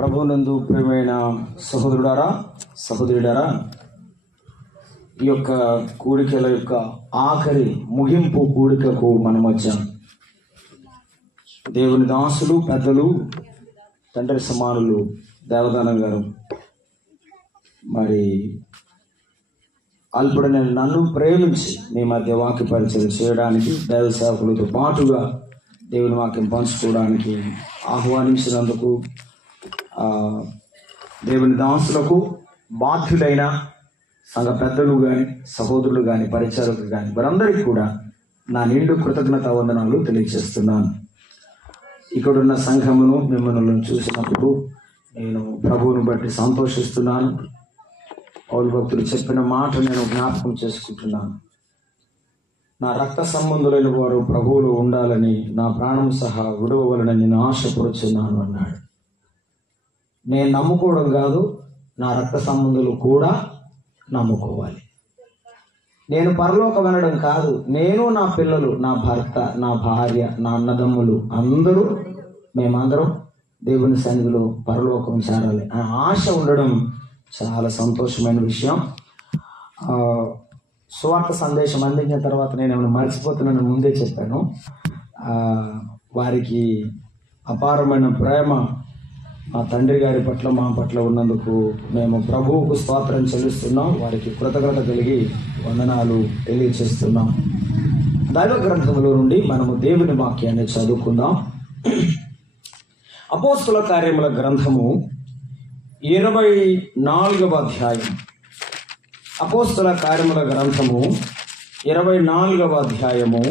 ప్రభువునందు ప్రియమైన సహోదరుడారా సహోదరుడారా, ఈ యొక్క కూడికల యొక్క ఆఖరి ముగింపు కూడికకు మనం వచ్చాం. దేవుని దాసులు, పెద్దలు, తండ్రి సమానులు దేవదానం గారు మరి అల్పుడైన నన్ను ప్రేమించి మీ మధ్య వాక్య పరిచయం చేయడానికి, దైవ సేవకులతో పాటుగా దేవుని వాక్యం పంచుకోవడానికి ఆహ్వానించినందుకు దేవుని దాసులకు, బాధ్యులైన సంఘ పెద్దలు కానీ, సహోదరులు కానీ, పరిచారకులు కానీ, వారందరికీ కూడా నా నిండు కృతజ్ఞత వందనాలు తెలియజేస్తున్నాను. ఇక్కడున్న సంఘమును మిమ్మల్ని చూసినప్పుడు నేను ప్రభువును బట్టి సంతోషిస్తున్నాను. పౌలు భక్తులు చెప్పిన మాట నేను జ్ఞాపకం చేసుకుంటున్నాను. నా రక్త సంబంధులైన వారు ప్రభువులు ఉండాలని, నా ప్రాణం సహా విడవవలనని నేను ఆశపడుచున్నాను అన్నాడు. నేను నమ్ముకోవడం కాదు, నా రక్త సంబంధులు కూడా నమ్ముకోవాలి. నేను పరలోకం వెళ్ళడం కాదు, నేను, నా పిల్లలు, నా భర్త, నా భార్య, నా అన్నదమ్ములు అందరూ, మేమందరం దేవుని సన్నిధిలో పరలోకం చేరాలి ఆ ఆశ ఉండడం చాలా సంతోషమైన విషయం. సువార్త సందేశం అందించిన తర్వాత నేను ఏమైనా మర్చిపోతున్నాను ముందే చెప్పాను. వారికి అపారమైన ప్రేమ మా తండ్రి గారి పట్ల, మా పట్ల ఉన్నందుకు మేము ప్రభువుకు స్తోత్రం చెల్లిస్తున్నాం. వారికి కృతజ్ఞత కలిగి వందనాలు తెలియచేస్తున్నాం. దైవ గ్రంథములో నుండి మనము దేవుని వాక్యాన్ని చదువుకుందాం. అపోస్తుల కార్యముల గ్రంథము 24వ అధ్యాయం. అపోస్తుల కార్యముల గ్రంథము 24వ అధ్యాయము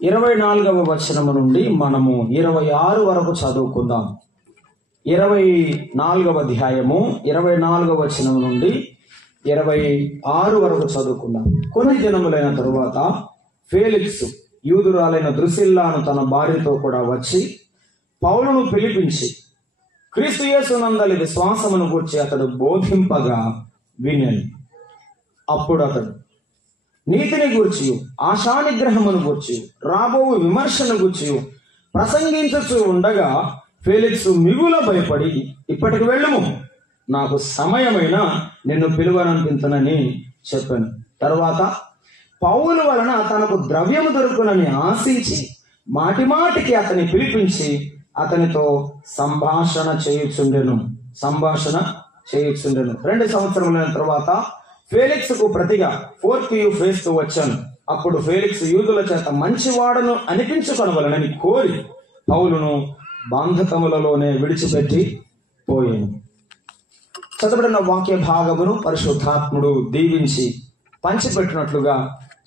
24వ వచనము నుండి మనము 26 వరకు చదువుకుందాం. 24వ అధ్యాయము 24వ వచనం నుండి 26 వరకు చదువుకుందాం. కొన్ని దినములైన తరువాత ఫేలిక్స్ యూదురాలైన ద్రుసిల్లాను తన భార్యతో కూడా వచ్చి పౌలును పిలిపించి క్రీస్తు యేసునందలి విశ్వాసమును గూర్చి అతడు బోధింపగా వినెను. అప్పుడు అతడు నీతిని గూర్చి, ఆశానిగ్రహమును గూర్చి, రాబో విమర్శను గూర్చి ప్రసంగించుచు ఉండగా ఫేలిక్స్ మిగుల భయపడి, ఇప్పటికి వెళ్ళుము, నాకు సమయమైన నిన్ను పిలువనంపించనని చెప్పాను. తర్వాత పౌలు వలన తనకు ద్రవ్యము దొరుకునని ఆశించి మాటిమాటికి అతని పిలిపించి అతనితో సంభాషణ చేయుచుండెను. 2 సంవత్సరములైన తర్వాత ఫేలిక్స్ కు ప్రతిగా పోర్కియు ఫేస్తు వచ్చాను. అప్పుడు ఫేలిక్స్ యూదుల చేత మంచివాడను అనిపించుకొనవలనని కోరి పౌలును బంధకములలోనే విడిచిపెట్టి పోయాను. చదవబడిన వాక్య భాగమును పరిశుద్ధాత్ముడు దీవించి పంచిపెట్టినట్లుగా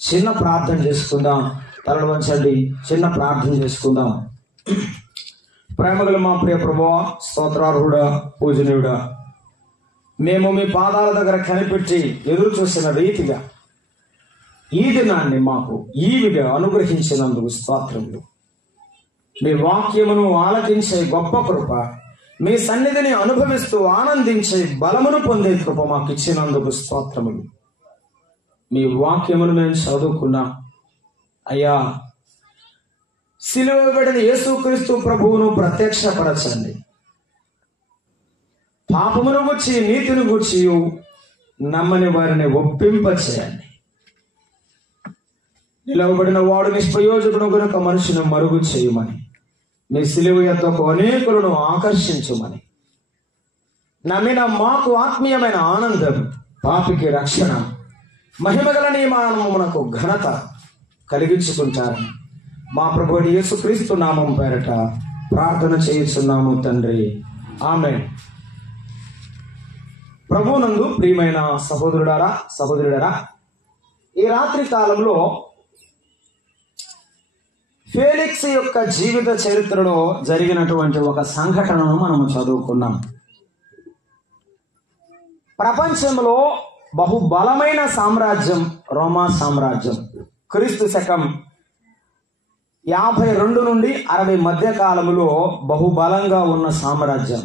చిన్న ప్రార్థన చేసుకుందాం. తలలు వంచండి, చిన్న ప్రార్థన చేసుకుందాం. ప్రేమగల మా ప్రియ ప్రభువా, స్తోత్రార్హుడా, పూజనీయుడా, మేము మీ పాదాల దగ్గర కనిపెట్టి ఎదురు చూసిన రీతిగా ఈ దినాన్ని మాకు ఈవిగా అనుగ్రహించినందుకు స్తోత్రములు. మీ వాక్యమును ఆలకించే గొప్ప కృప, మీ సన్నిధిని అనుభవిస్తూ ఆనందించే బలమును పొందే కృప మాకు ఇచ్చినందుకు స్తోత్రములు. మీ వాక్యమును మేము చదువుకున్నాం అయ్యా. సిలువబడిన యేసుక్రీస్తు ప్రభువును ప్రత్యక్షపరచండి. పాపమును గూర్చి, నీతిని గూర్చి నమ్మని వారిని ఒప్పింపచేయండి. నిలవబడిన వాడు నిష్ప్రయోజకుడు గనుక మనుషుని మరుగు చేయమని, మీ సిలువ యొద్దకు అనేకులను ఆకర్షించుమని, నమ్మిన మాకు ఆత్మీయమైన ఆనందం, పాపికి రక్షణ, మహిమగల నీ నామమునకు ఘనత కలిగించుకుంటారని మా ప్రభువు యేసుక్రీస్తు నామం పేరట ప్రార్థన చేయుచున్నాము తండ్రి, ఆమేన్. ప్రభువునందు ప్రియమైన సహోదరుడారా, ఈ రాత్రి కాలంలో ఫేలిక్స్ యొక్క జీవిత చరిత్రలో జరిగినటువంటి ఒక సంఘటనను మనము చదువుకున్నాం. ప్రపంచంలో బహుబలమైన సామ్రాజ్యం రోమా సామ్రాజ్యం. క్రీస్తు శకం 52 నుండి 60 మధ్య కాలంలో బహుబలంగా ఉన్న సామ్రాజ్యం.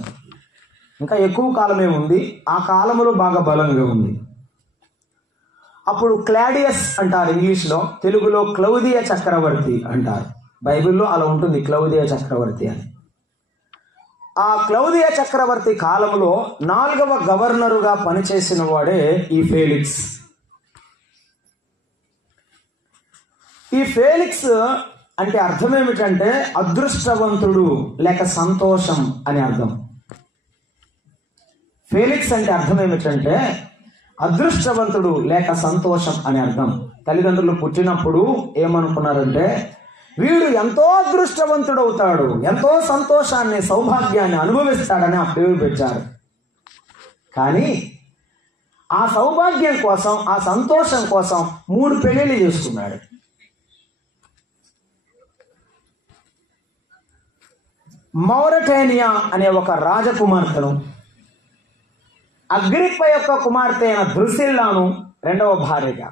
ఇంకా ఎక్కువ కాలమే ఉంది, ఆ కాలంలో బాగా బలంగా ఉంది. అప్పుడు క్లాడియస్ అంటారు ఇంగ్లీష్లో, తెలుగులో క్లౌదియ చక్రవర్తి అంటారు. బైబిల్లో అలా ఉంటుంది, క్లౌదియ చక్రవర్తి అని. ఆ క్లౌదియా చక్రవర్తి కాలంలో 4వ గవర్నరుగా పనిచేసిన వాడే ఈ ఫేలిక్స్. ఈ ఫేలిక్స్ అంటే అర్థం ఏమిటంటే అదృష్టవంతుడు లేక సంతోషం అని అర్థం. ఫేలిక్స్ అంటే అర్థం ఏమిటంటే అదృష్టవంతుడు లేక సంతోషం అని అర్థం. తల్లిదండ్రులు పుట్టినప్పుడు ఏమనుకున్నారంటే వీడు ఎంతో అదృష్టవంతుడవుతాడు, ఎంతో సంతోషాన్ని సౌభాగ్యాన్ని అనుభవిస్తాడని ఆ పేరు పెట్టారు. కానీ ఆ సౌభాగ్యం కోసం, ఆ సంతోషం కోసం 3 పెళ్లిళ్ళు చేసుకున్నాడు. మౌరటేనియా అనే ఒక రాజకుమార్తెను, అగ్రిప్ప యొక్క కుమార్తె అయిన ద్రుసిల్లాను 2వ భార్యగా,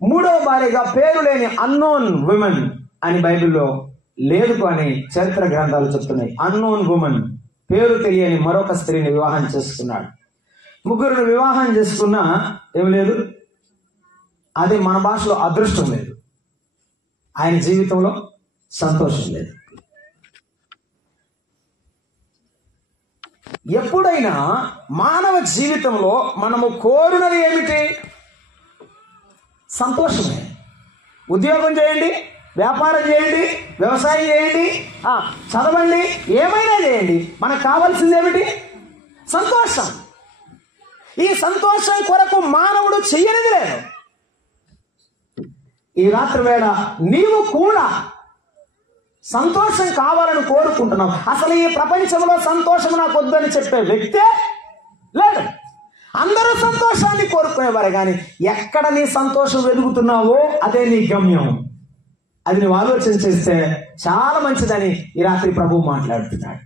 3వ భార్యగా పేరు లేని అన్నోన్ విమెన్ అని బైబిల్లో లేదు అని చరిత్ర గ్రంథాలు చెప్తున్నాయి. అన్నోన్ ఉమెన్, పేరు తెలియని మరొక స్త్రీని వివాహం చేసుకున్నాడు. 3 వివాహం చేసుకున్నా ఏం లేదు, అది మన భాషలో అదృష్టం లేదు. ఆయన జీవితంలో సంతోషం లేదు. ఎప్పుడైనా మానవ జీవితంలో మనము కోరునది ఏమిటి? సంతోషమే. ఉద్యోగం చేయండి, వ్యాపారం చేయండి, వ్యవసాయం చేయండి, చదవండి, ఏమైనా చేయండి, మనకు కావాల్సింది ఏమిటి? సంతోషం. ఈ సంతోషం కొరకు మానవుడు చెయ్యనిది లేదు. ఈ రాత్రి వేళ నీవు కూడా సంతోషం కావాలని కోరుకుంటున్నావు. అసలు ఈ ప్రపంచంలో సంతోషం నాకు వద్దని చెప్పే వ్యక్తే లేడు. అందరూ సంతోషాన్ని కోరుకునేవారు, కానీ ఎక్కడ నీ సంతోషం వెలుగుతున్నావో అదే నీ గమ్యం. అది నువ్వు ఆలోచన చేస్తే చాలా మంచిదని ఈ రాత్రి ప్రభువు మాట్లాడుతున్నాడు.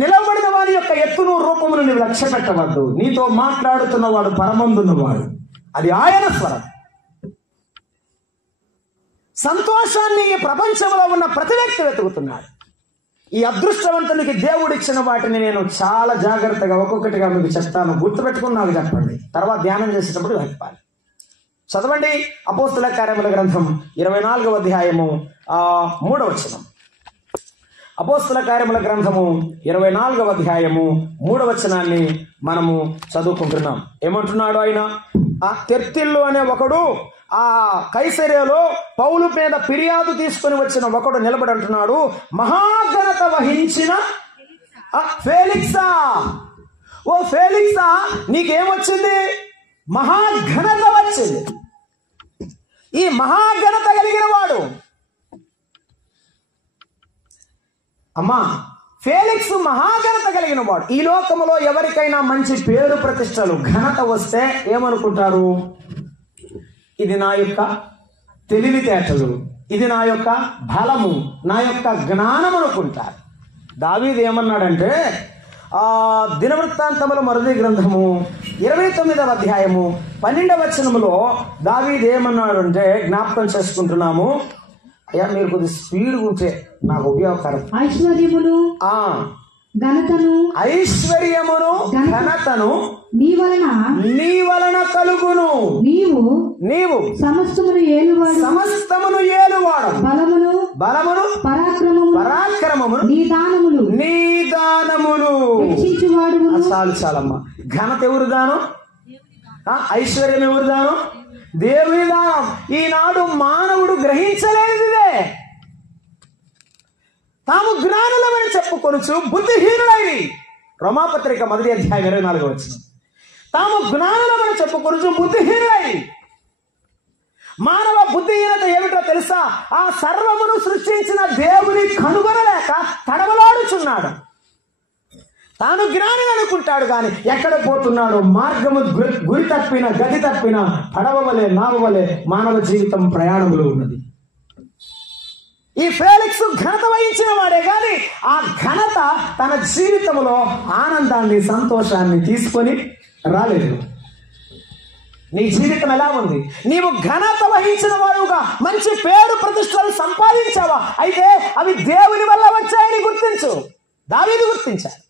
నిలబడిన వారి యొక్క ఎత్తును రూపమును నువ్వు లక్ష్య పెట్టవద్దు. నీతో మాట్లాడుతున్నవాడు పరమందున్నవాడు, అది ఆయన స్వరం. సంతోషాన్ని ఈ ప్రపంచంలో ఉన్న ప్రతి వ్యక్తి వెతుకుతున్నాడు. ఈ అదృష్టవంతునికి దేవుడు ఇచ్చిన వాటిని నేను చాలా జాగ్రత్తగా ఒక్కొక్కటిగా మీకు చెప్తాను, గుర్తుపెట్టుకుని నాకు చెప్పండి, తర్వాత ధ్యానం చేసేటప్పుడు చెప్పాలి. చదవండి అపోస్తుల కార్యముల గ్రంథం 24వ అధ్యాయము 3వ వచనం. అపోస్తుల కార్యముల గ్రంథము 24వ అధ్యాయము 3వ వచనాన్ని మనము చదువుకుంటున్నాం. ఏమంటున్నాడు ఆయన? ఆ తెర్తిల్లు అనే ఒకడు ఆ కైసరేలో పౌలు మీద ఫిర్యాదు తీసుకుని వచ్చిన ఒకడు నిలబడి అంటున్నాడు, మహాఘనత వహించిన ఫేలిక్సా, ఓ ఫేలిక్సా, నీకేమొచ్చింది? మహాఘనత వచ్చింది. ఈ మహాఘనత కలిగిన వాడు అమ్మా, ఫేలిక్స్ మహాఘనత కలిగిన వాడు. ఈ లోకంలో ఎవరికైనా మంచి పేరు ప్రతిష్టలు ఘనత వస్తే ఏమనుకుంటారు? ఇది నా యొక్క తెలివితేటలు, ఇది నా యొక్క బలము, నా యొక్క జ్ఞానం అనుకుంటారు. దావీదు ఏమన్నాడంటే దినవృత్తాంతముల మొదటి గ్రంథము 29వ అధ్యాయము 12వ వచనములో దావీదు ఏమన్నాడు అంటే, జ్ఞాపకం చేసుకుంటున్నాము, అయ్యా మీరు కొద్ది స్పీడ్ ఉంటే నాకు ఉపయోగకరం. ఐశ్వర్యమును ఘనతను నీ వలన కలుగును. నీవు సమస్తమును ఏలువాడు, బలమును పరాక్రమమును నీ దానములు. చాలమ్మా. ఘనత ఎవరు దానం? ఐశ్వర్యం ఎవరు దానం? దేవుని దానం. ఈనాడు మానవుడు గ్రహించలేనిదే. తాము జ్ఞానులమని చెప్పుకొనుచు బుద్ధిహీనులైరి. రోమాపత్రిక 1వ అధ్యాయం 24వ వచనం. తాము జ్ఞానులమని చెప్పుకొనుచు బుద్ధిహీనులైరి. మానవ బుద్ధిహీనత ఏమిటో తెలుసా? ఆ సర్వమును సృష్టించిన దేవుని కనుగొనలేక తడవలాడుచున్నాడు. తాను జ్ఞాని అనుకుంటాడు, కానీ ఎక్కడ పోతున్నాడు? మార్గము గురి తప్పిన, గతి తప్పిన పడవ వలె, నావ వలె మానవ జీవితం ప్రయాణములో ఉన్నది. ఈ ఫేలిక్స్ ఘనత వహించిన వాడే, కానీ ఆ ఘనత తన జీవితంలో ఆనందాన్ని, సంతోషాన్ని తీసుకొని రాలేదు. నీ జీవితం ఎలా ఉంది? నీవు ఘనత వహించిన వాడుగా మంచి పేరు ప్రతిష్టలు సంపాదించావా? అయితే అవి దేవుని వల్ల వచ్చాయని గుర్తించు. దావీదు గుర్తించాడు.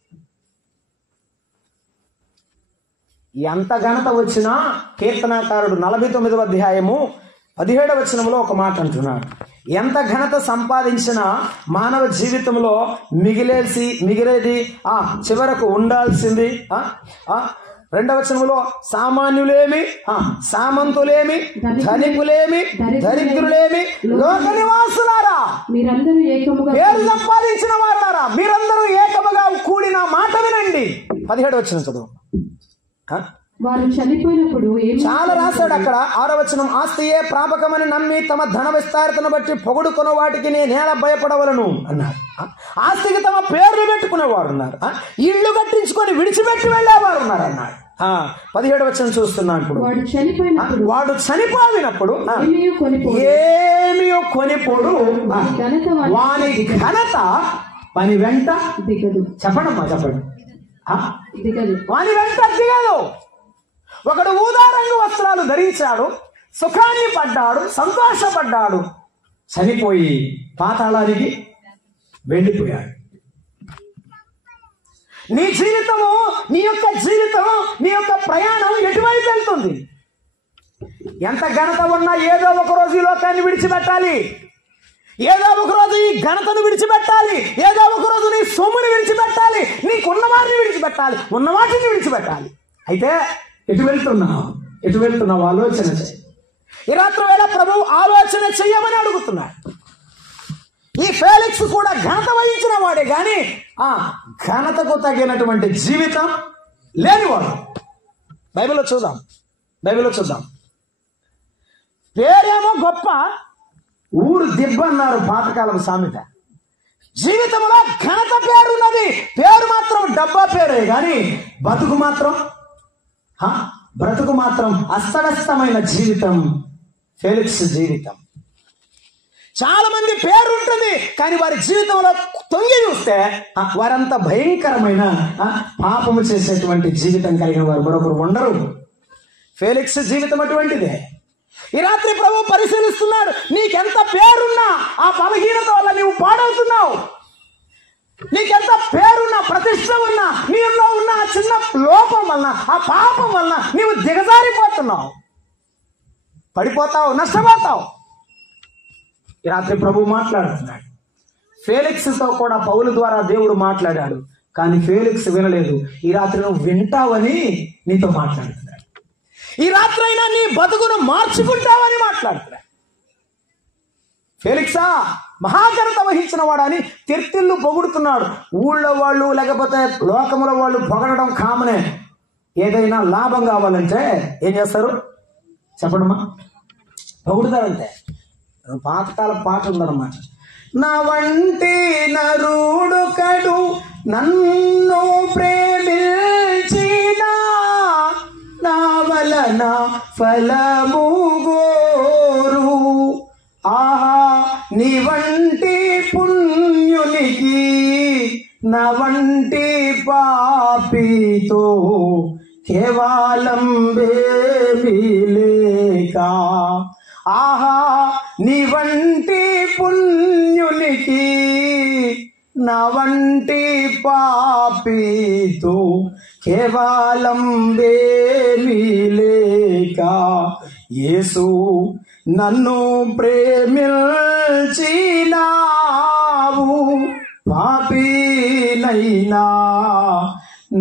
ఎంత ఘనత వచ్చినా కీర్తనాకారుడు 49వ అధ్యాయము 17వ వచనంలో ఒక మాట అంటున్నాడు, ఎంత ఘనత సంపాదించినా మానవ జీవితంలో మిగిలేది చివరకు ఉండాల్సింది. రెండవ వచనంలో సామాన్యులేమి, సామంతులేమి, ధనికులేమి, దరిద్రులేమి, లోక నివాసులారా, మీరందరూ ఏకముగా పేరు సంపాదించిన వారులారా, మీరందరూ ఏకముగా కూడిన మాట వినండి. 17వ వచనం చదువు. వారు చనిపోయినప్పుడు చాలా రాశాడు అక్కడ. 6వ వచనం, ఆస్తియే ప్రాపకమని నమ్మి తమ ధన విస్తారతను బట్టి పొగుడుకున్న వాటికి నేనేలా భయపడవలను అన్నారు. ఆస్తికి తమ పేర్లు పెట్టుకునేవారు ఉన్నారు, ఇళ్ళు కట్టించుకొని విడిచిపెట్టి వెళ్ళేవారు ఉన్నారు అన్నాడు. 17వ వచనం చూస్తున్నాను. ఇప్పుడు వాడు చనిపోయినప్పుడు ఏమియో కొనిపోడు, వాని ఘనత పని వెంట దిగదు. చెప్పండమ్మా, చెప్పండి. వాని వెంట దిగదు. ఒకడు ఊదా రంగు వస్త్రాలు ధరించాడు, సుఖాన్ని పడ్డాడు, సంతోషపడ్డాడు, చనిపోయి పాతాళానికి వెళ్ళిపోయాడు. నీ జీవితము, నీ యొక్క జీవితం, నీ యొక్క ప్రయాణం ఎటువైపు వెళ్తుంది? ఎంత ఘనత ఉన్నా ఏదో ఒక రోజు ఈ లోకాన్ని విడిచిపెట్టాలి, ఏదో ఒక రోజు ఈ ఘనతను విడిచిపెట్టాలి, ఏదో ఒక రోజు నీ సొమ్ముని విడిచిపెట్టాలి, నీకున్న వారిని విడిచిపెట్టాలి, ఉన్న వాటిని విడిచిపెట్టాలి. అయితే ఎటు వెళ్తున్నావు ఆలోచన చేయి. ఈ రాత్రి వేళ ప్రభువు ఆలోచన చెయ్యమని అడుగుతున్నాడు. ఈ ఫేలిక్స్ కూడా ఘనత వహించిన వాడే గాని ఘనతకు తగినటువంటి జీవితం లేనివాడు. బైబిల్లో చూద్దాం. పేరేమో గొప్ప, ఊరు దిబ్బ అన్నారు పాతకాలం సామెత. జీవితంలో ఘనత పేరున్నది, పేరు మాత్రం డబ్బా పేరే గాని బ్రతుకు మాత్రం అస్తవ్యస్తమైన జీవితం ఫేలిక్స్ జీవితం. చాలా మంది పేరు ఉంటుంది కానీ వారి జీవితంలో తొంగి చూస్తే వారంతా భయంకరమైన పాపము చేసేటువంటి జీవితం కలిగిన వారు మరొకరు ఉండరు. ఫేలిక్స్ జీవితం అటువంటిదే. ఈ రాత్రి ప్రభు పరిశీలిస్తున్నాడు. నీకెంత పేరున్నా ఆ బలహీనత వల్ల నీవు పాడవుతున్నావు. నీకెంత పేరున్నా, ప్రతిష్ట ఉన్నా, నీలో ఉన్న ఆ చిన్న లోపం వలన, ఆ పాపం వలన నీవు దిగజారిపోతున్నావు, పడిపోతావు, నష్టపోతావు. ఈ రాత్రి ప్రభు మాట్లాడుతున్నాడు. ఫేలిక్స్తో కూడా పౌలు ద్వారా దేవుడు మాట్లాడాడు, కానీ ఫేలిక్స్ వినలేదు. ఈ రాత్రి నువ్వు వింటావని నీతో మాట్లాడుతున్నాడు. ఈ రాత్రి అయినా నీ బతుకును మార్చుకుంటావని మాట్లాడుతున్నాడు. ఫేలిక్సా మహాఘనత వహించిన వాడని తిర్తిళ్ళు పొగుడుతున్నాడు. ఊళ్ళో వాళ్ళు లేకపోతే లోకముల వాళ్ళు పొగడడం కామనే. ఏదైనా లాభం కావాలంటే ఏం చేస్తారు చెప్పడమ్మా? పొగుడుతారంటే. పాతకాల పాట ఉందన్నమాట. నా వంటి నరుడు కడు నన్ను ప్రేమించినా నా వలన ఫలము గోరు. ఆహా నీ వంటి పుణ్యునికి నా వంటి పాపితో కేవలం బేబీ లేక. ఆహా నీ వంటి పుణ్యునికి నా వంటి పాపితో కేవలం బేబీ లేక. యేసు నన్ను ప్రేమించినావు, పాపినైనా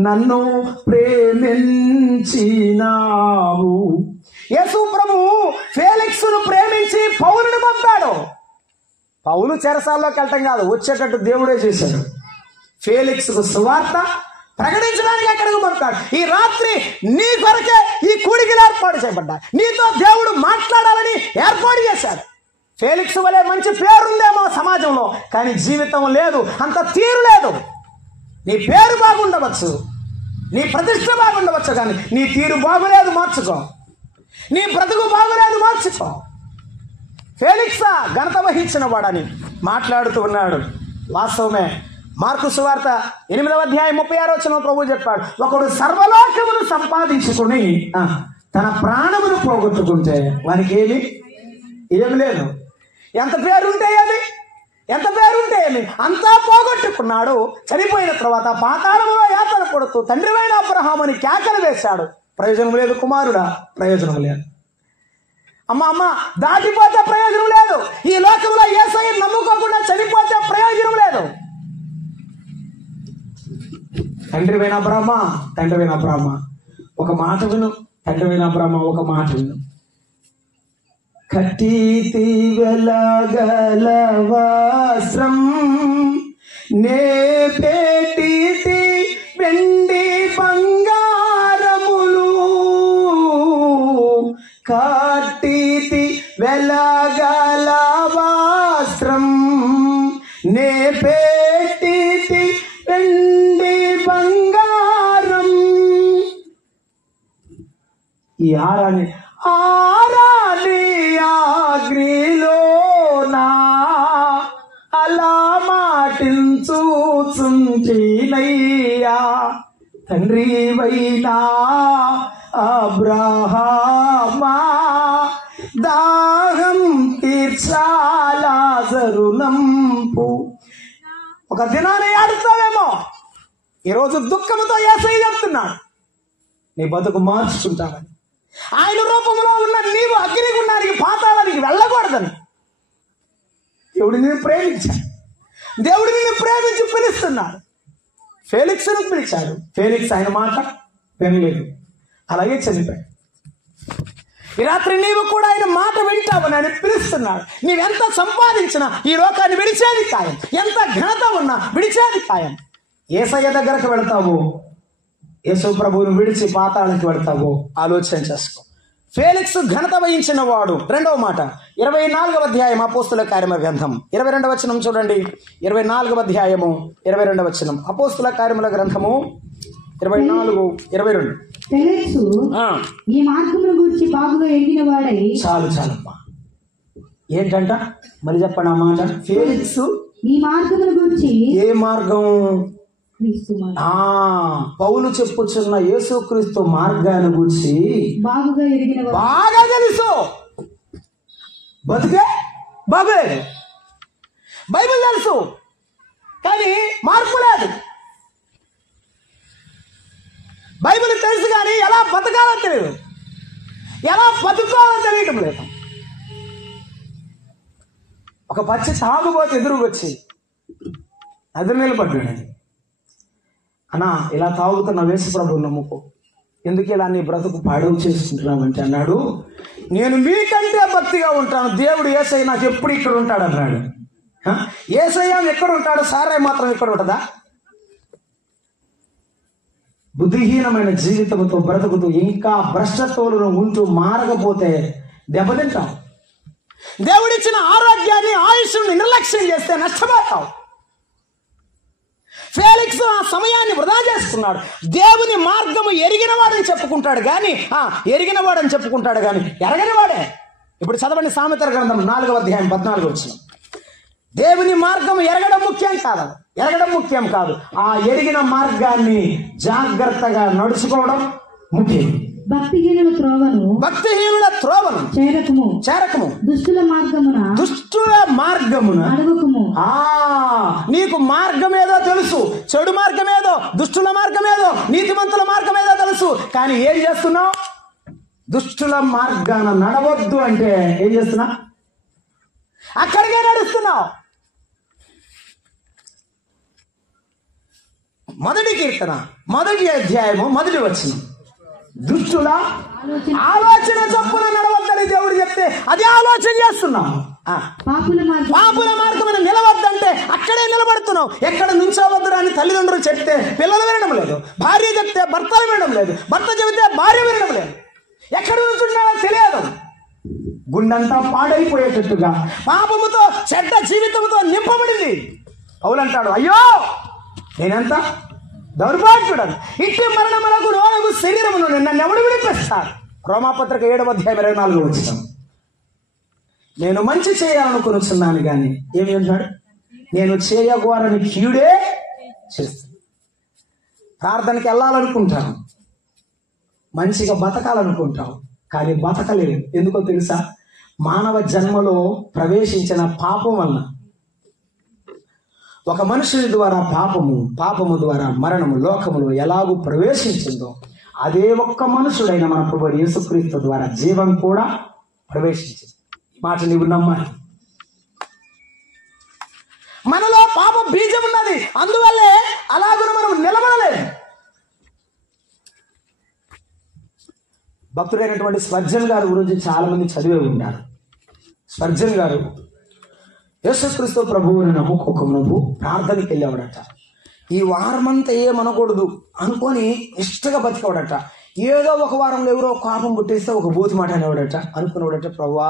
నన్ను ప్రేమించినావు. యేసు ప్రభు ఫేలిక్స్ను ప్రేమించి పౌలుని పంపాడు. పౌలు చెరసాల్లోకి వెళ్ళటం కాదు, వచ్చేటట్టు దేవుడే చేశాడు. ఫేలిక్స్కు సువార్త ప్రకటించడానికి ఎక్కడికి పంపాడు. ఈ రాత్రి నీ కొరకే ఈ కూడికలు ఏర్పాటు చేయబడ్డాయి. నీతో దేవుడు మాట్లాడాలని ఏర్పాటు చేశాడు. ఫేలిక్స్ వలె మంచి పేరుందేమో సమాజంలో, కానీ జీవితం లేదు, అంత తీరు లేదు. నీ పేరు బాగుండవచ్చు, నీ ప్రతిష్ట బాగుండవచ్చు, కానీ నీ తీరు బాగులేదు, మార్చుకో. నీ బ్రతుకు బాగులేదు, మార్చుకో. ఫేలిక్సా ఘనత వహించిన వాడని మాట్లాడుతూ ఉన్నాడు. వాస్తవమే. మార్కు సువార్త 8వ అధ్యాయం 36వ వచనం ప్రభు చెప్పాడు, ఒకడు సర్వలోకమును సంపాదించుకుని తన ప్రాణమును పోగొట్టుకుంటే వానికి ఏమి లేదు. ఎంత పేరుంటే ఏమి అంతా పోగొట్టుకున్నాడు. చనిపోయిన తర్వాత పాతాళములో యాతన పడుతూ తండ్రివైన అబ్రహాముని కేకలు వేశాడు. ప్రయోజనం లేదు కుమారుడా, ప్రయోజనం లేదు. అమ్మ దాటిపోతే ప్రయోజనం లేదు. ఈ లోకంలో యేసయ్యను నమ్ముకోకుండా చనిపోతే ప్రయోజనం లేదు. తండ్రివైన బ్రహ్మ ఒక మాట విను, తండ్రివైన బ్రహ్మ ఒక మాట విను. కట్టితి వెలగల వస్త్రం నే పెట్టితి వెండి బంగారములు, కట్టితి వెలగల వస్త్రం నే పెట్టితి వెండి బంగారం. ఈ ఆరాని అగ్నిలోనా అలా మాటించుచుంటినయ్యా, తండ్రి వైనా అబ్రహామా దాహం తీర్చాలా జరునంపు. ఒక దినాన్ని ఆడుతావేమో, ఈరోజు దుఃఖంతో యేసయ్య చెప్తున్నాడు నీ బతుకు మార్చుకుంటావని. ఆయన రూపంలో ఉన్న నీవు అగ్నిగుండానికి పాతాళానికి వెళ్ళకూడదని దేవుడు నిన్ను ప్రేమించాడు. దేవుడు నిన్ను ప్రేమించి పిలుస్తున్నాడు. ఫేలిక్స్ను పిలిచాడు. ఫేలిక్స్ ఆయన మాట వినలేదు, అలాగే చనిపోయాడు. ఈ రాత్రి నీవు కూడా ఆయన మాట వింటావని ఆయన పిలుస్తున్నాడు. నీవెంత సంపాదించినా ఈ లోకాన్ని విడిచేది ఖాయం, ఎంత ఘనత ఉన్నా విడిచేది ఖాయం. యేసయ్య దగ్గరకు వెళతావు, యేసు ప్రభువును విడిచి పాతాళానికి వెళతావు, ఆలోచన చేసుకో. ఫేలిక్స్ ఘనత వహించిన వాడు. రెండవ మాట 24వ అధ్యాయం అపోస్తుల కార్యముల గ్రంథం 22వ వచనం చూడండి. 24వ అధ్యాయము 22వ వచనం అపోస్తుల కార్యముల గ్రంథము 24:22. ఫేలిక్సు ఈ మార్గమును గురించి బాగుగా ఎండిన వాడై. చాలమ్మా, ఏంటంట మరి చెప్పండి ఆ మాట. ఫేలిక్స్ ఈ మార్గమును గురించి. ఏ మార్గం? పౌలు చెప్పుచున్న యేసుక్రీస్తు మార్గాన్ని గురించి బాగా ఎరిగిన, బాగా తెలుసు. బతుకే బాగలేదు, బైబిల్ తెలుసు, కానీ మార్పు లేదు. బైబిల్ తెలుసు కానీ ఎలా బతకాలో తెలియదు, ఎలా బతుకోవాలో తెలియటం లేదు. ఒక పచ్చి తాగుబోతు ఎదురుకు వచ్చి ఎదురు నిలబడ్డాడు. అన్నా, ఇలా తాగుతున్న యేసు ప్రభువుని నమ్ముకో, ఎందుకు ఇలా నీ బ్రతుకు పాడవు చేసుకుంటున్నావంటే అన్నాడు, నేను మీకంటే భక్తిగా ఉంటాను. దేవుడు యేసయ్య నాకు ఎప్పుడు ఇక్కడ ఉంటాడు అన్నాడు. యేసయ్య ఎక్కడ ఉంటాడు, సారాయి మాత్రం ఎక్కడ ఉంటుందా? బుద్ధిహీనమైన జీవితంతో బ్రతుకుతూ ఇంకా భ్రష్టత్వంలో ఉంటూ మారకపోతే దెబ్బతింటావు. దేవుడిచ్చిన ఆరోగ్యాన్ని, ఆయుష్ని నిర్లక్ష్యం చేస్తే నష్టపోతావు. ఫేలిక్స్ ఆ సమయాన్ని వృధా చేసుకున్నాడు. దేవుని మార్గము ఎరిగినవాడని చెప్పుకుంటాడు కానీ ఎరగనివాడే. ఇప్పుడు చదవండి సామెతల గ్రంథం 4వ అధ్యాయం 14వ వచనం. దేవుని మార్గం ఎరగడం ముఖ్యం కాదు, ఆ ఎరిగిన మార్గాన్ని జాగ్రత్తగా నడుచుకోవడం ముఖ్యం. భక్తిహీనుల త్రోవను చేరకము దుష్టుల మార్గమున నడవకుము. నీకు మార్గం ఏదో తెలుసు, చెడు మార్గం ఏదో, దుష్టుల మార్గం ఏదో, నీతిమంతుల మార్గం ఏదో తెలుసు, కానీ ఏం చేస్తున్నావు? దుష్టుల మార్గాన నడవద్దు అంటే ఏం చేస్తున్నా? అక్కడికే నడుస్తున్నావు. మొదటి కీర్తన 1వ అధ్యాయము 1వ వచనం, దుష్టుల ఆలోచన చొప్పున నడవద్దని దేవుడు చెప్తే అదే ఆలోచన చేస్తున్నావు. పాపుల మార్గం నిలవద్దంటే అక్కడే నిలబడుతున్నావు. ఎక్కడ నుంచోవద్దు అని తల్లిదండ్రులు చెప్తే పిల్లలు వినడం లేదు, భార్య చెప్తే భర్తలు వినడం లేదు, భర్త చెబితే భార్య వినడం లేదు. ఎక్కడ నుంచున్నాడో తెలియదు. గుండంతా పాడైపోయేటట్టుగా పాపముతో చెడ్డ జీవితంతో నింపబడింది. పౌలు అంటాడు, అయ్యో నేనెంత దౌర్భాగ్యుడను, ఇట్టి మరణములకు లోనగు శరీరమును నన్ను ఎవడు విడిపిస్తాడు. రోమాపత్రిక 7వ అధ్యాయం 24వ వచనం. నేను మంచి చేయాలనుకున్నాను కానీ ఏమి అంటాడు? నేను చేయకూడని కీడే చేస్తాను. ప్రార్థనకి వెళ్ళాలనుకుంటాను, మంచిగా బతకాలనుకుంటావు, కానీ బతకలేదు. ఎందుకో తెలుసా? మానవ జన్మలో ప్రవేశించిన పాపం వలన ఒక మనుషుని ద్వారా పాపము ద్వారా మరణము లోకములో ఎలాగూ ప్రవేశించిందో అదే ఒక్క మనుషుడైన మన ప్రభువు యేసుక్రీస్తు ద్వారా జీవం కూడా ప్రవేశించింది. ఈ మాట నీవు నమ్మాలి. మనలో పాప బీజం ఉన్నది, అందువల్లే అలాగున మనం నిలబడలేము. భక్తుడైనటువంటి స్పర్జన్ గారి గురించి చాలా మంది చదివే ఉంటారు. స్పర్జన్ గారు యేసుక్రీస్తు ప్రభువుని నమ్ముకోకమునకు ప్రార్థనకి వెళ్ళేవాడట. ఈ వారమంతా ఏమనకూడదు అనుకొని ఇష్టగా బతికేవాడట. ఏదో ఒక వారంలో ఎవరో కోపం పుట్టేస్తే ఒక బూతి మాట అనేవాడట. అనుకునేవాడట, ప్రభువా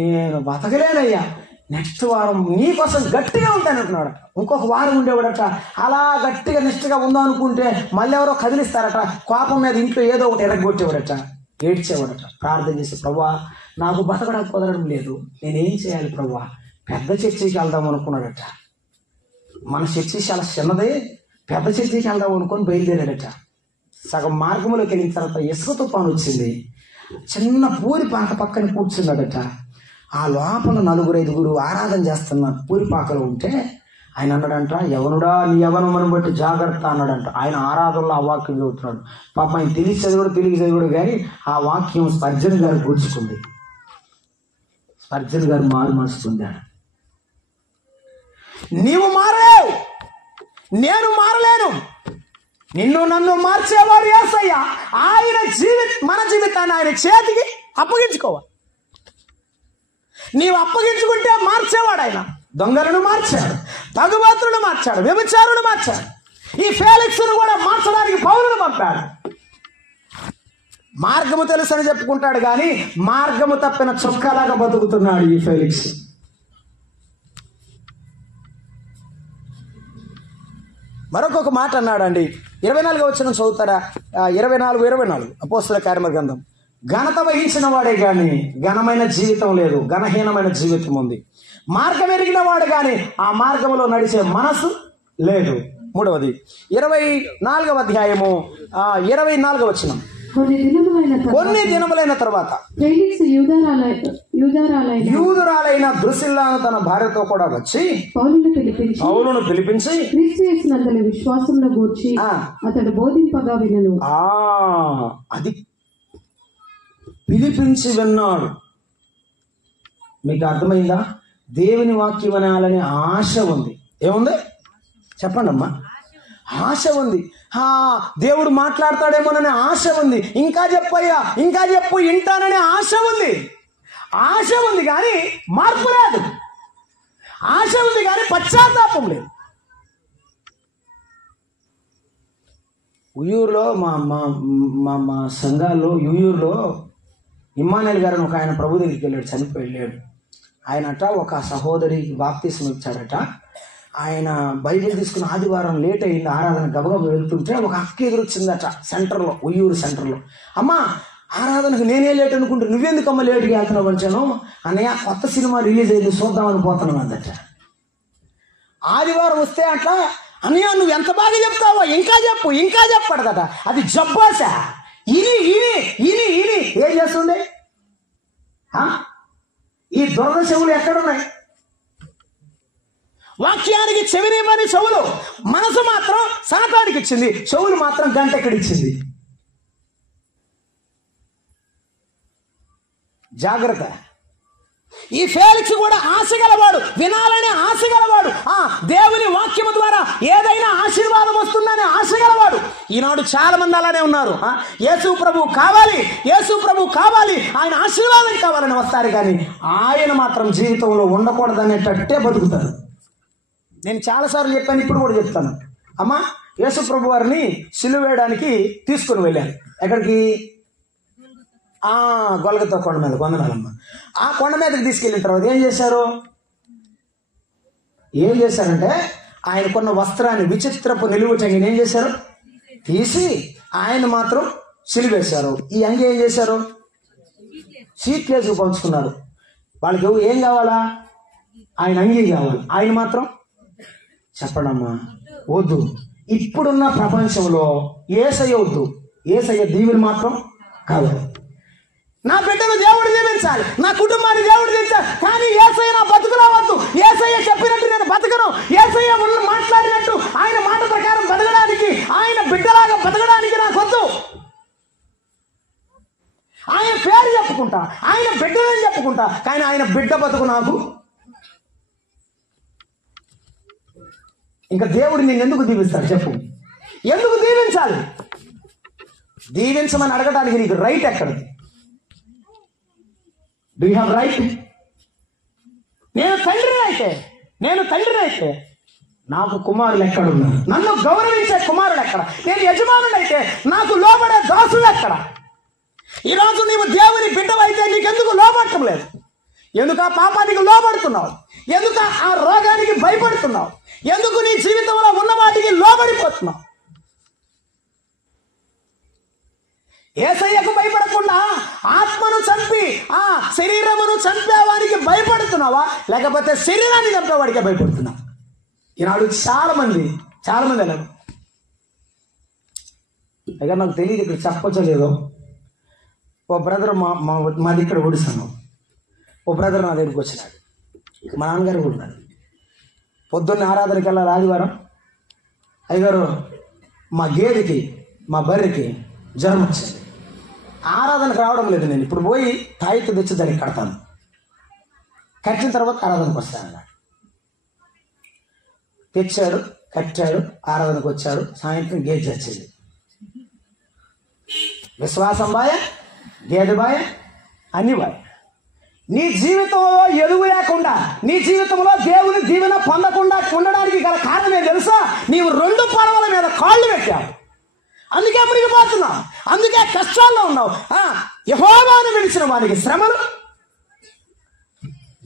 నేను బతకలేనయ్యా, నెక్స్ట్ వారం నీకోసం గట్టిగా ఉంటాను అనుకున్నాడు. ఇంకొక వారం ఉండేవాడట. అలా గట్టిగా నిష్ఠగా ఉందాం అనుకుంటే మళ్ళీ ఎవరో కదిలిస్తారట. కోపం మీద ఇంట్లో ఏదో ఒకటి ఎరగొట్టేవాడట, ఏడ్చేవాడట. ప్రార్థన చేసి, ప్రభువా నాకు బతకడం కుదరడం లేదు, నేనేం చేయాలి ప్రభువా? పెద్ద చర్చికి వెళ్దాం అనుకున్నాడట. మన చర్చి చాలా చిన్నదే, పెద్ద చర్చికి వెళ్దాం అనుకొని బయలుదేరాడట. సగం మార్గంలోకి వెళ్ళిన తర్వాత ఇసుక తుఫాను వచ్చింది. చిన్న పూరిపాక పక్కన కూర్చున్నాడట. ఆ లోపల 4-5 ఆరాధన చేస్తున్న పూరిపాకలో ఉంటే ఆయన అన్నాడంట, యవనుడా నీ యవనమును బట్టి జాగ్రత్త అన్నాడంట. ఆయన ఆరాధనలో ఆ వాక్యం చదువుతున్నాడు. పాప ఆయన తెలిసి చదివాడు కానీ ఆ వాక్యం స్పర్జన్ గారు కూర్చుకుంది. స్పర్జన్ గారు మారు మనసు పొందాడు. నీవు మారలేవు, నేను మారలేను, నిన్ను నన్ను మార్చేవాడు యేసయ్య. ఆయన మన జీవితాన్ని ఆయన చేతికి అప్పగించుకోవాలి. నీవు అప్పగించుకుంటే మార్చేవాడు ఆయన. దొంగలను మార్చాడు, తగుబాతులను మార్చాడు, వ్యభిచారులను మార్చాడు. ఈ ఫేలిక్స్ను కూడా మార్చడానికి పౌలును పంపాడు. మార్గము తెలుసు అని చెప్పుకుంటాడు కానీ మార్గము తప్పిన చొక్కాలాగా బతుకుతున్నాడు ఈ ఫేలిక్స్. మరొక మాట అన్నాడండి. 24వ వచనం చదువుతారా? 24 అపోస్తలుల కార్యముల గ్రంథం. ఘనత వహించిన వాడే గాని ఘనమైన జీవితం లేదు, ఘనహీనమైన జీవితం ఉంది. మార్గం ఎరిగిన వాడు గాని ఆ మార్గంలో నడిచే మనసు లేదు. 3వది 24వ అధ్యాయము 24వ వచనం. కొన్ని దినములైన తర్వాత యూదురాలైన ద్రుసిల్లాను తన భార్యతో కూడా వచ్చి పౌలును పిలిపించి విశ్వాసంలో గూర్చి అతడు బోధింపగా వినను. అది పిలిపించి విన్నాడు. మీకు అర్థమైందా? దేవుని వాక్యం వినాలని ఆశ ఉంది. ఏముంది చెప్పండి అమ్మా? ఆశ ఉంది. దేవుడు మాట్లాడతాడేమోననే ఆశ ఉంది. ఇంకా చెప్పయ్యా, ఇంకా చెప్పు, వింటాననే ఆశ ఉంది. ఆశ ఉంది కానీ మార్పు లేదు. ఆశ ఉంది కానీ పశ్చాత్తాపం లేదు. ఉయ్యూరులో మా సంఘాల్లో ఉయ్యూరులో ఇమ్మానుయేల్ గారు ఒక ఆయన ప్రభు దగ్గరికి వెళ్ళాడు, చనిపోయాడు. ఆయనట ఒక సహోదరికి బాప్తిస్మం ఇచ్చాడట. ఆయన బైబిల్ తీసుకుని ఆదివారం లేట్ అయింది, ఆరాధన గబగబా వెళ్తుంటే ఒక అక్క ఎదురొచ్చిందట సెంటర్లో, ఉయ్యూరు సెంటర్లో. అమ్మా ఆరాధనకు నేనే లేట్ అనుకుంటే నువ్వెందుకమ్మా లేట్గా వెళ్తున్నావు వచ్చాను అన్నయ్య, కొత్త సినిమా రిలీజ్ అయింది చూద్దామని పోతున్నావు అందట. ఆదివారం వస్తే అట్లా అన్నయ్య నువ్వు ఎంత బాగా చెప్తావో ఇంకా చెప్పు, ఇంకా చెప్పడదట. అది జబ్బాస. ఇని ఏం చేస్తుంది? ఈ దురద చెవులు ఎక్కడున్నాయి? వాక్యానికి చెవినేమని చెవులు, మనసు మాత్రం సాతానికి ఇచ్చింది, చెవులు మాత్రం గంటెక్కడిచ్చింది. జాగ్రత్త. ఈ ఫేలిక్స్ కూడా ఆశ గలవాడు, వినాలనే ఆశ గలవాడు, దేవుని వాక్యము ద్వారా ఏదైనా ఆశీర్వాదం వస్తుందనే ఆశ గలవాడు. ఈనాడు చాలా మంది అలానే ఉన్నారు. యేసు ప్రభు కావాలి, యేసు ప్రభు కావాలి, ఆయన ఆశీర్వాదం కావాలని వస్తారు కానీ ఆయన మాత్రం జీవితంలో ఉండకూడదనేటట్టే బతుకుతారు. నేను చాలాసార్లు చెప్పాను, ఇప్పుడు కూడా చెప్తాను. అమ్మా యేసు ప్రభు వారిని సిలువ వేయడానికి తీసుకుని వెళ్ళాను. ఎక్కడికి? గొల్గొతా కొండ మీద. వందనాలమ్మ. ఆ కొండ మీదకి తీసుకెళ్ళిన తర్వాత ఏం చేశారంటే ఆయనకున్న వస్త్రాన్ని, విచిత్రపు నిలువుటంగిని ఏం చేశారు? తీసి ఆయన మాత్రం సిలువేశారు. ఈ అంగి ఏం చేశారు? సీట్లేసుకు పంచుకున్నారు. వాళ్ళకి ఏం కావాలా? ఆయన అంగి కావాలి, ఆయన మాత్రం చెప్పడమ్మా వద్దు. ఇప్పుడున్న ప్రపంచంలో యేసయ్య వద్దు, యేసయ్య దీవెన మాత్రం కావాలి. నా బిడ్డను దేవుడు దీవించాలి, నా కుటుంబాన్ని దేవుడు దీవించాలి, కానీ యేసయ్య నా బతుకులో వద్దు. యేసయ్య చెప్పినట్టు నేను బతకను. యేసయ్య మాట్లాడినట్టు ఆయన మాట ప్రకారం బతకడానికి, ఆయన బిడ్డలాగా బతకడానికి నాకు వద్దు. ఆయన పేరు చెప్పుకుంటా, ఆయన బిడ్డలని చెప్పుకుంటా, కానీ ఆయన బిడ్డ బతుకు నాకు. ఇంకా దేవుడు నిన్ను ఎందుకు దీవిస్తాడు చెప్పు? ఎందుకు దీవించాలి? దీవించమని అడగడానికి నీకు రైట్ ఎక్కడిది? Do you have right? నేను తండ్రిని అయితే నాకు కుమారులు ఎక్కడున్నారు? నన్ను గౌరవించే కుమారుడు ఎక్కడ? నేను యజమానుడైతే నాకు లోబడే దాసుడు ఎక్కడ? ఈరోజు నీవు దేవుని బిడ్డవైతే నీకెందుకు లోబడటం లేదు? ఎందుకు ఆ పాపానికి లోబడుతున్నావు? ఎందుకు ఆ రోగానికి భయపడుతున్నావు? ఎందుకు నీ జీవితంలో ఉన్న వాటికి లోబడిపోతున్నావు? యేసయ్యకు భయపడకుండా ఆత్మను చంపి ఆ శరీరమును చంపేవాడికి భయపడుతున్నావా, లేకపోతే శరీరాన్ని చంపేవాడికే భయపడుతున్నావా? ఈనాడు చాలా మంది అన్నారు. అయితే నాకు తెలియదు ఇక్కడ చెప్పచ్చో లేదో. ఓ బ్రదర్ మాది ఇక్కడ ఒడిశాను. ఓ బ్రదర్ నా దగ్గరికి వచ్చినాడు. మా నాన్నగారు కూడా ఉన్నారు. పొద్దున్న ఆరాధనకి వెళ్ళాలి ఆదివారం. అయ్యగారు మా గేదెకి మా బర్రెకి జ్వరం వచ్చింది, ఆరాధనకు రావడం లేదు, నేను ఇప్పుడు పోయి తాయితు తెచ్చి దానికి కడతాను, కట్టిన తర్వాత ఆరాధనకు వస్తాను అన్నాడు. తెచ్చాడు, కట్టాడు, ఆరాధనకు వచ్చాడు. సాయంత్రం గేదె చచ్చింది. విశ్వాసం బాయ, గేదె బాయ, అన్ని బాయ. నీ జీవితంలో ఎదుగు లేకుండా, నీ జీవితంలో దేవుని దీవెన పొందకుండా ఉండడానికి గల కారణం ఏం తెలుసా? నీవు 2 పడవల మీద కాళ్ళు పెట్టావు. అందుకే మునిగిపోతున్నావు, అందుకే కష్టాల్లో ఉన్నావు. యెహోవాను విడిచిన వారికి శ్రమలు,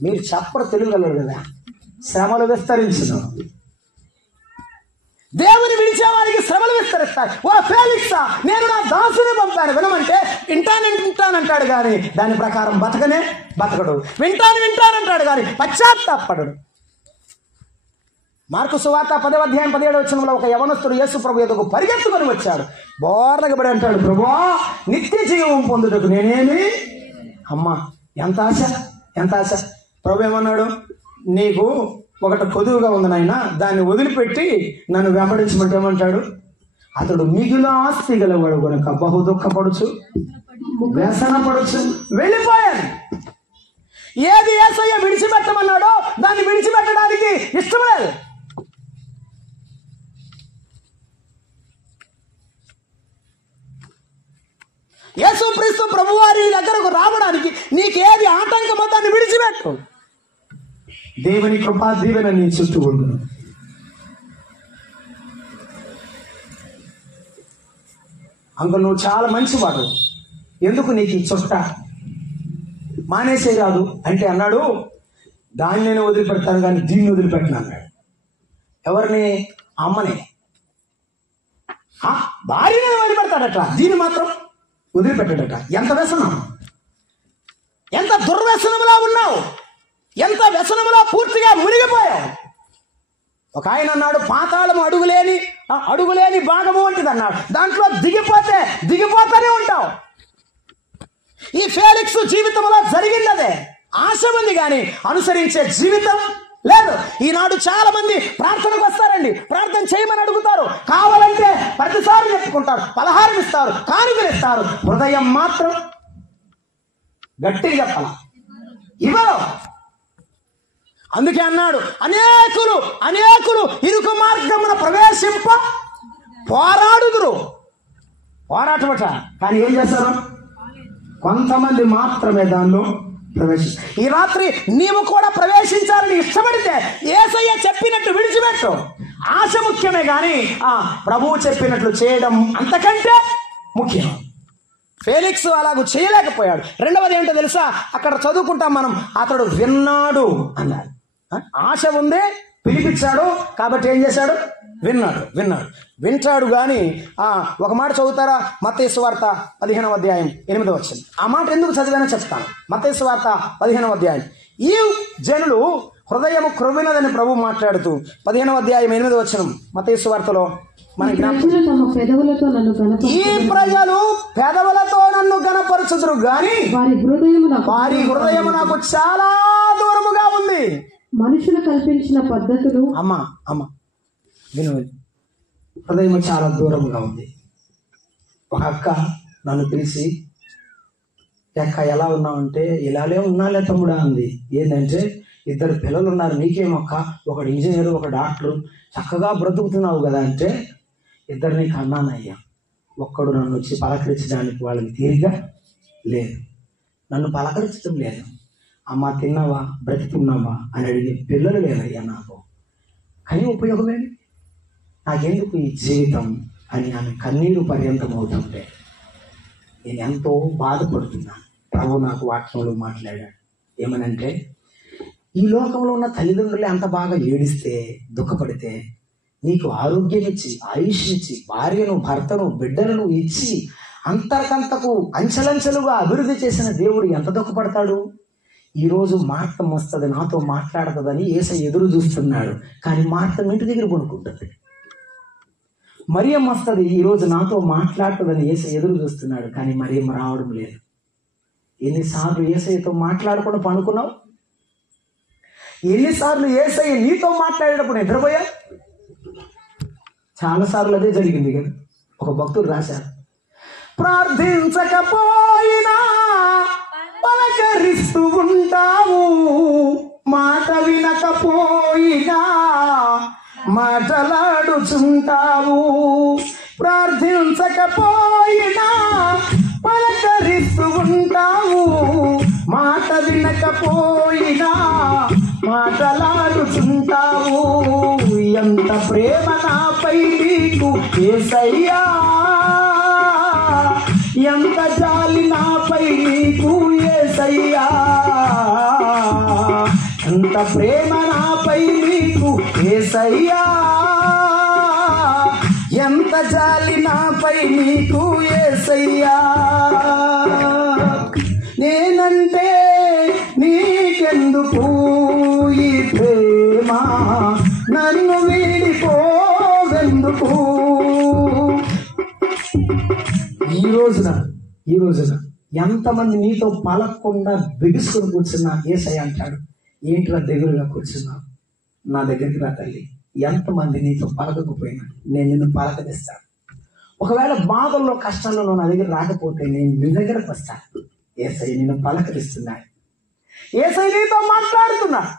మీరు చెప్పరు తెలుగుగలరు కదా, శ్రమలు విస్తరించును. దేవుని విడిచే వారికి శ్రమలు విస్తరిస్తాయి. ఓ ఫేలిక్సా, నేను నా దాసుని పంపాను వినమంటే వింటానంటాడు కానీ దాని ప్రకారం బతకడు. వింటానంటాడు కానీ పశ్చాత్తాపడడు. మార్కు సువార్త 10వ అధ్యాయం 17వ వచనంలో ఒక యవనస్తుడు యేసు ప్రభు ఎదుగు పరిగెత్తుకొని వచ్చాడు. బోర్లగబడి అంటాడు, ప్రభువా, నిత్య జీవం పొందుటకు నేనేమి? అమ్మా, ఎంత ఆశ. ప్రభు ఏమన్నాడు? నీకు ఒకటి కొదువుగా ఉంది నాయన, దాన్ని వదిలిపెట్టి నన్ను వెంబడించమంటే ఏమంటాడు? అతడు మిగులు ఆస్తి గలవాడు కనుక బహు దుఃఖపడుచు వ్యసనపడుచు వెళ్ళిపోయాడు. ఏది యేసయ్య విడిచిపెట్టమన్నాడో దాన్ని విడిచిపెట్టడానికి ఇష్టం లేదు. యేసుక్రీస్తు ప్రభువారి దగ్గరకు రావడానికి నీకేది ఆటంకమో దాన్ని విడిచిపెట్టు. దేవుని కృపా దీవెన నీ చుట్టూ ఉండును. అంకుల్ నువ్వు చాలా మంచివాడు, ఎందుకు నీకు ఈ చుట్ట మానేసే రాదు అంటే అన్నాడు, దాన్ని నేను వదిలిపెడతాను కానీ దీన్ని వదిలిపెట్టను అన్నాడు. ఎవరిని? అమ్మని. భార్యని వదిలిపెడతాడట, దీన్ని మాత్రం వదిలిపెట్టాడట. ఎంత వ్యసనం, ఎంత దుర్వ్యసనంలా ఉన్నావు, ఎంత వ్యసనంలో పూర్తిగా మునిగిపోయావు. ఒక ఆయన అన్నాడు, పాతాళము అడుగులేని భాగము వంటిది అన్నాడు. దాంట్లో దిగిపోతూనే ఉంటావు. ఈ ఫేలిక్స్ జీవితంలో జరిగిందదే. ఆశ ఉంది కానీ అనుసరించే జీవితం లేదు. ఈనాడు చాలా మంది ప్రార్థనకు వస్తారండి, ప్రార్థన చేయమని అడుగుతారు, కావాలంటే ప్రతిసారి చెప్పుకుంటారు, పలహారం ఇస్తారు, కానుకలు ఇస్తారు, హృదయం మాత్రం గట్టిగా చెప్పాల ఇవ్వరు. అందుకే అన్నాడు, అనేకులు ఇరుకు మార్గమున ప్రవేశింప పోరాటమట. కానీ ఏం చేస్తారు? కొంతమంది మాత్రమే దానిలో ప్రవేశిస్తారు. ఈ రాత్రి నీవు కూడా ప్రవేశించాలని ఇష్టపడితే యేసయ్య చెప్పినట్టు విడిచిపెట్టు. ఆశ ముఖ్యమే కానీ ప్రభువు చెప్పినట్లు చేయడం అంతకంటే ముఖ్యం. ఫేలిక్స్ అలాగూ చేయలేకపోయాడు. రెండవది ఏంటో తెలుసా? అక్కడ చదువుకుంటాం మనం, అతడు విన్నాడు అన్నాడు. ఆశ ఉంది, పిలిపించాడు కాబట్టి ఏం చేశాడు? వింటాడు కానీ ఒక మాట చదువుతారా? మత్తయి సువార్త 15వ అధ్యాయం 8వ వచనం. ఆ మాట ఎందుకు చదివానో చెప్తాను. మత్తయి సువార్త 15వ అధ్యాయం. ఈ జనులు హృదయము క్రొవ్వినదని ప్రభు మాట్లాడుతూ 15వ అధ్యాయం 8వ వచనం మత్తయి సువార్తలో ఈ ప్రజలు పెదవులతో నన్ను గణపరచుదురు గాని వారి హృదయము నాకు చాలా దూరముగా ఉంది. మనుషులు కల్పించిన పద్ధతులు అమ్మా విను, హృదయం చాలా దూరంగా ఉంది. ఒక అక్క నన్ను పిలిచి, అక్క ఎలా ఉన్నావంటే, ఇలానే ఉన్నాలే తమ్ముడా అంది. ఏంటంటే 2 పిల్లలు ఉన్నారు, నీకేమొక్క, ఒకడు ఇంజనీర్, ఒక డాక్టరు, చక్కగా బ్రతుకుతున్నావు కదా అంటే, 2 కన్నానయ్యా, ఒక్కడు నన్ను వచ్చి పలకరించడానికి వాళ్ళకి తీరిగా లేదు, నన్ను పలకరించడం లేదు, అమ్మ తిన్నావా, బ్రతికున్నావా అని అడిగే పిల్లలు లేదయ్యా నాకు, కానీ ఉపయోగమేమి, నాకెందుకు ఈ జీవితం అని ఆమె కన్నీరు పర్యంతం అవుతుంటే నేను ఎంతో బాధపడుతున్నాను. ప్రభు నాకు వాక్యంలో మాట్లాడాడు ఏమనంటే, ఈ లోకంలో ఉన్న తల్లిదండ్రులే అంత బాగా ఏడిస్తే, దుఃఖపడితే, నీకు ఆరోగ్యం ఇచ్చి, ఆయుష్ ఇచ్చి, భార్యను, భర్తను, బిడ్డలను ఇచ్చి అంతకంతకు అంచెలంచెలుగా అభివృద్ధి చేసిన దేవుడు ఎంత దుఃఖపడతాడు? ఈరోజు మార్తం వస్తుంది, నాతో మాట్లాడుతుందని యేసయ్య ఎదురు చూస్తున్నాడు, కానీ మార్తం ఇంటి దగ్గర కొనుక్కుంటుంది. మరియమ్మ వస్తుంది, ఈరోజు నాతో మాట్లాడుతుందని యేసయ్య ఎదురు చూస్తున్నాడు, కానీ మరియమ్మ రావడం లేదు. ఎన్నిసార్లు యేసయ్యతో మాట్లాడకుండా పనుకున్నావు? ఎన్నిసార్లు యేసయ్య నీతో మాట్లాడేటప్పుడు నిద్రపోయా? చాలాసార్లు అదే జరిగింది కదా. ఒక భక్తుడు రాశారు, ప్రార్థించకపోయినా పలకరిస్తూ ఉంటావు, మాట వినకపోయినా మాటలాడుచుంటావు, ప్రార్థించకపోయినా పలకరిస్తూ ఉంటావు, మాట వినకపోయినా మాటలాడుచుంటావు. ఎంత ప్రేమ నాపై నీకు యేసయ్యా, ఎంత జాలి నాపై నీకు యేసయ్యా, ఎంత ప్రేమ నాపై నీకు యేసయ్యా, ఎంత జాలి నాపై నీకు యేసయ్యా. నేనంటే నీకెందుకు ఈ ప్రేమ, నన్ను వీడిపోవెందుకు? ఈ రోజున ఎంతమంది నీతో పలకకుండా బిగుసుకొని కూర్చున్నా యేసయ్య అంటాడు, ఏంట్రా దగ్గరగా కూర్చున్నా, నా దగ్గరికి రా తల్లి. ఎంతమంది నీతో పలకకపోయినా నేను నిన్ను పలకరిస్తాను. ఒకవేళ బాధల్లో కష్టాల్లో నువ్వు నా దగ్గర రాకపోతే నేను నీ దగ్గరకు వస్తాను. యేసయ్య నిన్ను పలకరిస్తున్నాడు, యేసయ్య నీతో మాట్లాడుతున్నాడు.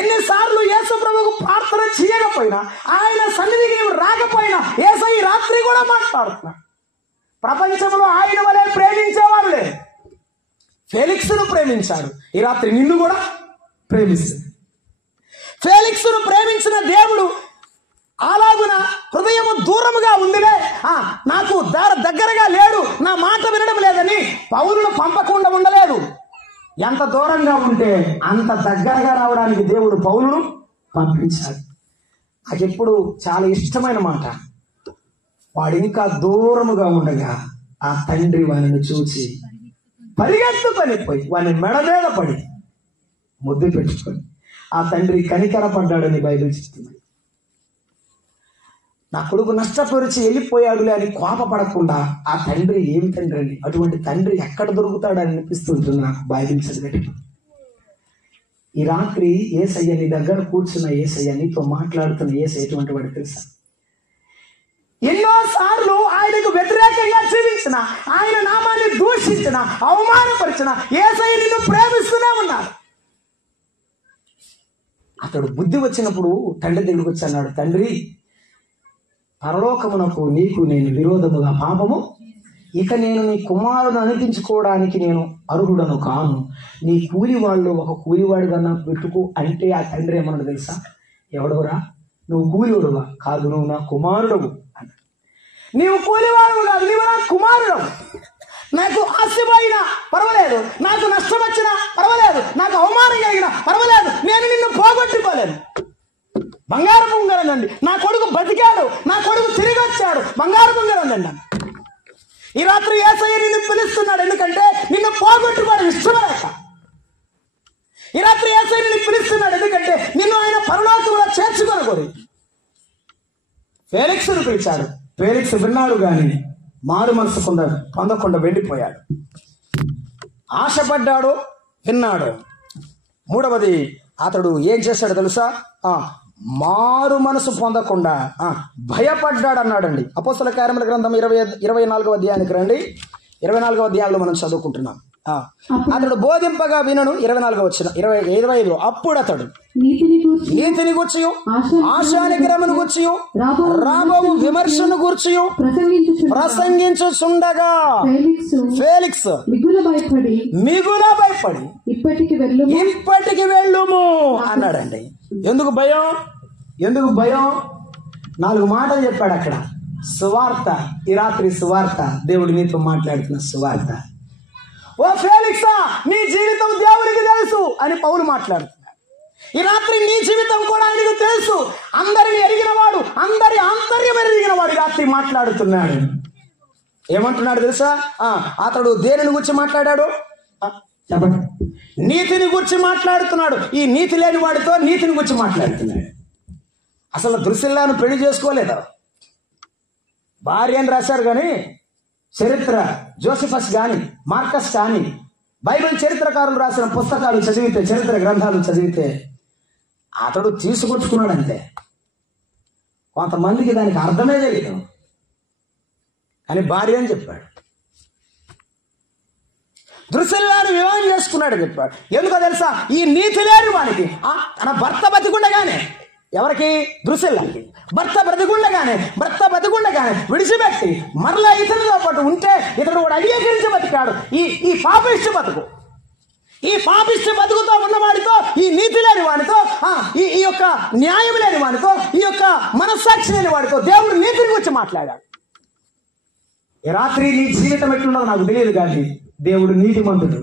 ఎన్నిసార్లు యేసు ప్రభువుకు ప్రార్థన చేయకపోయినా, ఆయన సన్నిధికి నీవు రాకపోయినా యేసయ్య రాత్రి కూడా మాట్లాడుతున్నాడు. ప్రపంచంలో ఆయన వలె ప్రేమించేవాడు లేదు. ఫేలిక్స్ను ప్రేమించాడు, ఈ రాత్రి నిన్ను కూడా ప్రేమిస్తుంది. ఫేలిక్స్ను ప్రేమించిన దేవుడు అలాగున హృదయము దూరముగా ఉందిలే, నాకు దగ్గరగా లేడు, నా మాట వినడం లేదని పౌలును పంపకుండా ఉండలేదు. ఎంత దూరంగా ఉంటే అంత దగ్గరగా రావడానికి దేవుడు పౌలును పంపించాడు. నాకెప్పుడు చాలా ఇష్టమైన మాట, వాడు ఇంకా దూరముగా ఉండగా ఆ తండ్రి వానిని చూచి పరిగెత్తుకొని పోయి వాని మెడ మీద పడి ముద్దు పెట్టుకొని ఆ తండ్రి కనికరపడ్డాడని బైబిల్ చెప్తుంది. నా కొడుకు నష్టపరిచి వెళ్ళిపోయాడులే అని కోపపడకుండా ఆ తండ్రి ఏమి తండ్రి అండి, అటువంటి తండ్రి ఎక్కడ దొరుకుతాడని అనిపిస్తుంటుంది నాకు బైబిల్ చదివేటప్పుడు. ఈ రాత్రి యేసయ్య నీ దగ్గర కూర్చున్న యేసయ్య, నీతో మాట్లాడుతున్న యేసయ్య ఎటువంటి వాడు తెలుసా? ఎన్నోసార్లు ఆయనకు వ్యతిరేకంగా జీవించిన, ఆయన నామాన్ని దూషించిన, అవమానపరిచిన యేసయ్య నిన్ను ప్రేమిస్తూనే ఉన్నాడు. అతడు బుద్ధి వచ్చినప్పుడు తండ్రి దగ్గరికి వచ్చి అన్నాడు, తండ్రి, పరలోకమునకు నీకు నేను విరోధముగా పాపము, ఇక నేను నీ కుమారుడు అనిపించుకోవడానికి నేను అర్హుడను కాను, నీ కూలి వాళ్ళు ఒక కూలివాడిగా నాకు పెట్టుకు అంటే ఆ తండ్రి ఏమన్నాడు తెలుసా? ఎవడవురా నువ్వు? కూలివాడువా? కాదు, నువ్వు నా కుమారుడవు అన్న. నీవు కూలివాడు కాదు, నీవు నా కుమారుడవు. నాకు ఆశపోయినా పర్వాలేదు, నాకు నష్టం వచ్చినా పర్వాలేదు, నాకు అవమానం కలిగినా పర్వాలేదు, నేను నిన్ను పోగొట్టుకోలేను. బంగారు ఉంగరండి, నా కొడుకు బతికాడు, నా కొడుకు తిరిగి వచ్చాడు, బంగారు ఉంగరండి. ఈ రాత్రి యేసయ్య నిన్ను పిలుస్తున్నాడు, ఎందుకంటే నిన్ను పోగొట్టుకోవడం ఇష్టమలేక. ఈ రాత్రి యేసయ్య నిన్ను పిలుస్తున్నాడు, ఎందుకంటే నిన్ను ఆయన పరలోకంలో చేర్చుకొనకూడదు. ఫేలిక్స్ను పిలిచాడు, ఫేలిక్స్ విన్నాడు కానీ మారు మనసు పొందకుండా వెళ్ళిపోయాడు. ఆశపడ్డాడు, విన్నాడు. మూడవది అతడు ఏం చేశాడు తెలుసా? మారు మనసు పొందకుండా భయపడ్డాడు అన్నాడండి. అపోస్తల కార్యముల గ్రంథం 24వ అధ్యాయానికి రండి. 24వ అధ్యాయంలో మనం చదువుకుంటున్నాం. అతడు బోధింపగా వినను. 24 అప్పుడు అతడు నీతిని గూర్చియు ఆశానిగ్రహమును గూర్చియు రాబోవు విమర్శను గూర్చియు ప్రసంగించుచుండగా ఫేలిక్స్ మిగుల భయపడి ఇప్పటికి వెళ్ళుము అన్నాడండి. ఎందుకు భయం? 4 మాటలు చెప్పాడు అక్కడ. సువార్త, ఈ రాత్రి సువార్త, దేవుడి నీతో మాట్లాడుతున్న సువార్త. ఓ ఫేలిక్సా, నీ జీవితం దేవునికి తెలుసు అని పౌలు మాట్లాడుతున్నాడు. ఈ రాత్రి నీ జీవితం కూడా ఆయనకు తెలుసు. అందరిని ఎరిగినవాడు, అందరి ఆంతర్యం ఎరిగినవాడు రాత్రి మాట్లాడుతున్నాడు. ఏమంటున్నాడు తెలుసా? అతడు దేనిని గురించి మాట్లాడాడు చెప్పండి. నీతిని గురించి మాట్లాడుతున్నాడు. ఈ నీతి లేని వాడితో నీతిని గురించి మాట్లాడుతున్నాడు. అసలు దృశ్యలాను పెళ్లి చేసుకోలేదా? భార్య అని రాశారు కానీ చరిత్ర జోసిఫస్ కానీ మార్కస్ కానీ బైబిల్ చరిత్రకారులు రాసిన పుస్తకాలు చదివితే, చరిత్ర గ్రంథాలు చదివితే అతడు తీసుకొచ్చుకున్నాడు అంతే. కొంతమందికి దానికి అర్థమే తెలియదు కానీ భార్య అని చెప్పాడు. దృశ్యలాను వివాహం చేసుకున్నాడు చెప్పాడు. ఎందుకో తెలుసా? ఈ నీతి లేని వానికి తన భర్త బతికుండగానే, ఎవరికి? దృశ్యలానికి భర్త బతికుండగానే విడిచిపెట్టి మరలా ఇతరులతో పాటు ఉంటే ఇతడు కూడా అంగీకరించి బతికాడు. ఈ పాపిష్టి బతుకుతో ఉన్నవాడితో, ఈ నీతి లేని వాడితో, ఈ యొక్క న్యాయం లేని వాడితో, ఈ యొక్క మనస్సాక్షి లేని వాడితో దేవుడు నీతిని గురించి మాట్లాడాడు. ఈ రాత్రి నీ జీవితం ఎట్లున్నదో నాకు తెలియదు కానీ దేవుడు నీతిమంతుడు.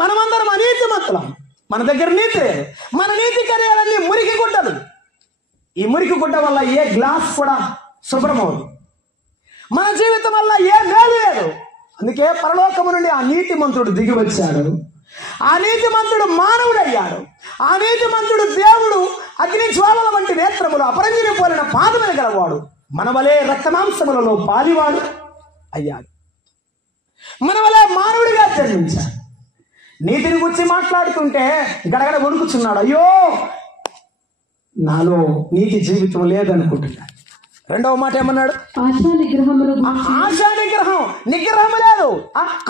మనమందరం అనీతిమంతులం. మన దగ్గర నీతి లేదు. మన నీతి కార్యాలన్నీ మురికి గుడ్డలు. ఈ మురికి గుడ్డ వల్ల ఏ గ్లాస్ కూడా శుభ్రమవుదు. మన జీవితం వల్ల ఏ మేలు లేదు. అందుకే పరలోకము నుండి ఆ నీతిమంతుడు దిగి వచ్చాడు. ఆ నీతిమంతుడు మానవుడయ్యాడు. ఆ నీతిమంతుడు దేవుడు అగ్ని జ్వాలల వంటి నేత్రములు, అపరంజిని పోలిన పాదములు గలవాడు, మన వలే రక్తమాంసములలో పాలివాడు అయ్యాడు. మన వలే మానవుడిగా జన్మించాడు. నీతిని గురించి మాట్లాడుతుంటే గడగడ వణుకుచున్నాడు. అయ్యో, నాలో నీతి జీవితం లేదనుకుంటున్నాడు. 2వ మాట ఏమన్నాడు? ఆశా నిగ్రహం లేదు,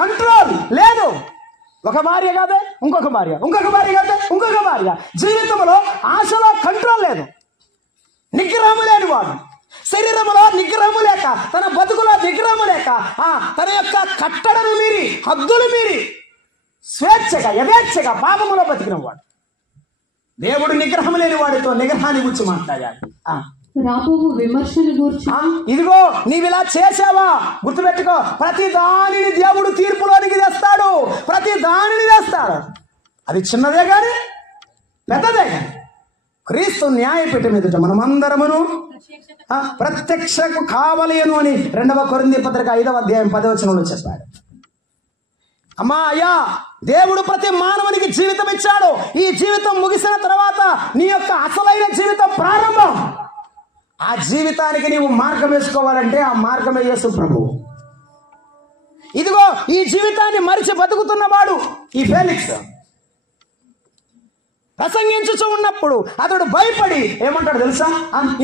కంట్రోల్ లేదు. ఒక భార్య కాదే ఇంకొక భార్య, ఇంకొక భార్య కాదే ఇంకొక భార్య. జీవితంలో ఆశలో కంట్రోల్ లేదు. నిగ్రహం లేని వాడు, శరీరంలో నిగ్రహము లేక, తన బతుకులో నిగ్రహము లేక, తన యొక్క కట్టడను మీరి, హద్దులు మీరి స్వేచ్ఛగా యథేచ్ఛగా పాపములో బతికిన వాడు. దేవుడు నిగ్రహం లేని వాడితో నిగ్రహాన్ని గురించి మాట్లాడాడు. ఇదిగో నీవిలా చేసావా, గుర్తుపెట్టుకో, ప్రతి దానిని దేవుడు తీర్పులోనికి తెస్తాడు. ప్రతి దానిని తెస్తాడు. అది చిన్నదే గాని పెద్దదే గాని క్రీస్తు న్యాయపీఠం ఎదుట మనమందరమును ప్రత్యక్షకు కావలేను అని 2వ కొరింథీ పత్రిక 5వ అధ్యాయం 10వ వచనంలో చెప్పాడు. అమ్మా అయ్యా, దేవుడు ప్రతి మానవునికి జీవితం ఇచ్చాడు. ఈ జీవితం ముగిసిన తర్వాత నీ యొక్క అసలైన జీవితం ప్రారంభం. ఆ జీవితానికి నీవు మార్గం వేసుకోవాలంటే ఆ మార్గమే యేసు ప్రభువు. ఇదిగో ఈ జీవితాన్ని మరిచి బతుకుతున్నవాడు ఈ ఫేలిక్స్. ప్రసంగించుచూ ఉన్నప్పుడు అతడు భయపడి ఏమంటాడు తెలుసా?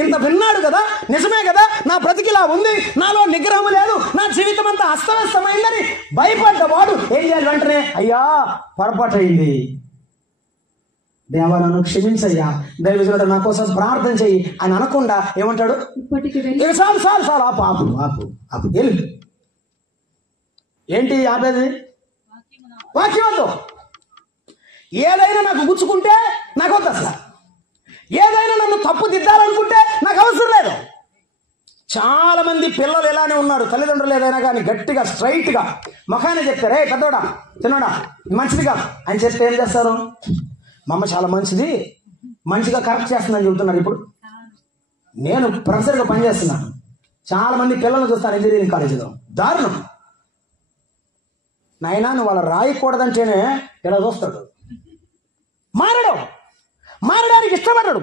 ఇంత విన్నాడు కదా, నిజమే కదా, నా బ్రతికిలా ఉంది, నాలో నిగ్రహం లేదు, నా జీవితం అంతా అస్తవ్యస్తమైందని భయపడ్డవాడు ఏం చేయాలి? వెంటనే అయ్యా పొరపాటు అయింది, దేవా నన్ను క్షమించయ్యా, దైవజనుడు నా కోసం ప్రార్థన చెయ్యి అని అనకుండా ఏమంటాడు? చాలు ఆపు ఆపు ఆపు ఆపు వెళ్ళు. ఏంటి ఆపేది? వాక్యం వద్దు. ఏదైనా నాకు గుచ్చుకుంటే నాకు వద్దు. అసలు ఏదైనా నన్ను తప్పు దిద్దాలనుకుంటే నాకు అవసరం లేదు. చాలా మంది పిల్లలు ఇలానే ఉన్నారు. తల్లిదండ్రులు ఏదైనా కానీ గట్టిగా స్ట్రైట్గా ముఖాన్ని చెప్తారు, ఏ పెద్దోడా చిన్నోడా మంచిదిగా అని చెప్తే ఏం చేస్తారు? మా అమ్మ చాలా మంచిది, మంచిగా కరెక్ట్ చేస్తుందని చెబుతున్నారు. ఇప్పుడు నేను ప్రొఫెసర్గా పనిచేస్తున్నాను. చాలా మంది పిల్లలు చూస్తాను ఇంజనీరింగ్ కాలేజీలో, దారుణం. నాయనా నువ్వు వాళ్ళ రాయకూడదంటేనే ఇలా చూస్తాడు. మారడానికి ఇష్టపడ్డాడు,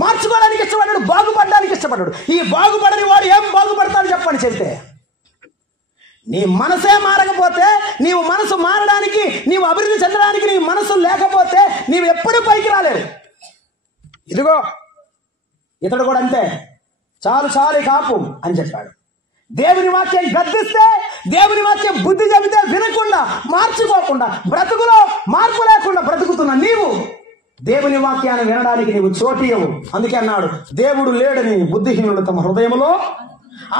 మార్చుకోవడానికి ఇష్టపడ్డాడు, బాగుపడడానికి ఇష్టపడ్డాడు. ఈ బాగుపడని వాడు ఏం బాగుపడతాడు చెప్పండి? చెప్తే నీ మనసే మారకపోతే, నీవు మనసు మారడానికి, నీవు అభివృద్ధి చెందడానికి నీ మనసు లేకపోతే నీవు ఎప్పుడు పైకి రాలేవు. ఇదిగో ఇతడు కూడా అంతే, చాలు చాలు కాపు అని చెప్పాడు. దేవుని వాక్యం గద్దిస్తే, దేవుని వాక్యం బుద్ధి చెబితే వినకుండా, మార్చుకోకుండా, బ్రతుకులో మార్పు లేకుండా బ్రతుకుతున్న నీవు దేవుని వాక్యాన్ని వినడానికి నీవు చోటియవు. అందుకే అన్నాడు, దేవుడు లేడని బుద్ధిహీనులు తమ హృదయంలో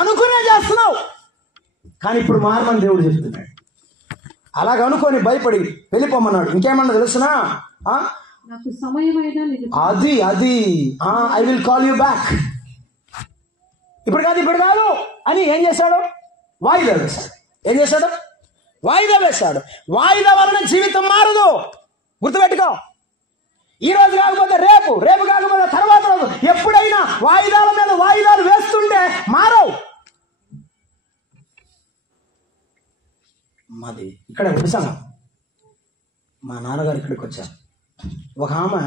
అనుకునే చేస్తున్నావు. కానీ ఇప్పుడు మారమని దేవుడు చెప్తున్నాడు. అలాగ అనుకొని భయపడి వెళ్ళిపోమన్నాడు. ఇంకేమన్నా తెలుసునా? నాకు సమయమైనా అది I will call you back, ఇప్పుడు కాదు అని ఏం చేశాడు? వాయిదా వేశాడు. ఏం చేశాడు? వాయిదా వేశాడు. వాయిదా వలన జీవితం మారదు. గుర్తుపెట్టుకో. ఈ రోజు కాకపోతే రేపు, రేపు కాకపోతే తర్వాత రోజు, ఎప్పుడైనా వాయిదాల మీద వాయిదాలు వేస్తుంటే మారవు. మాది ఇక్కడ విడిసాను. మా నాన్నగారు ఇక్కడికి వచ్చారు. ఒక ఆమె,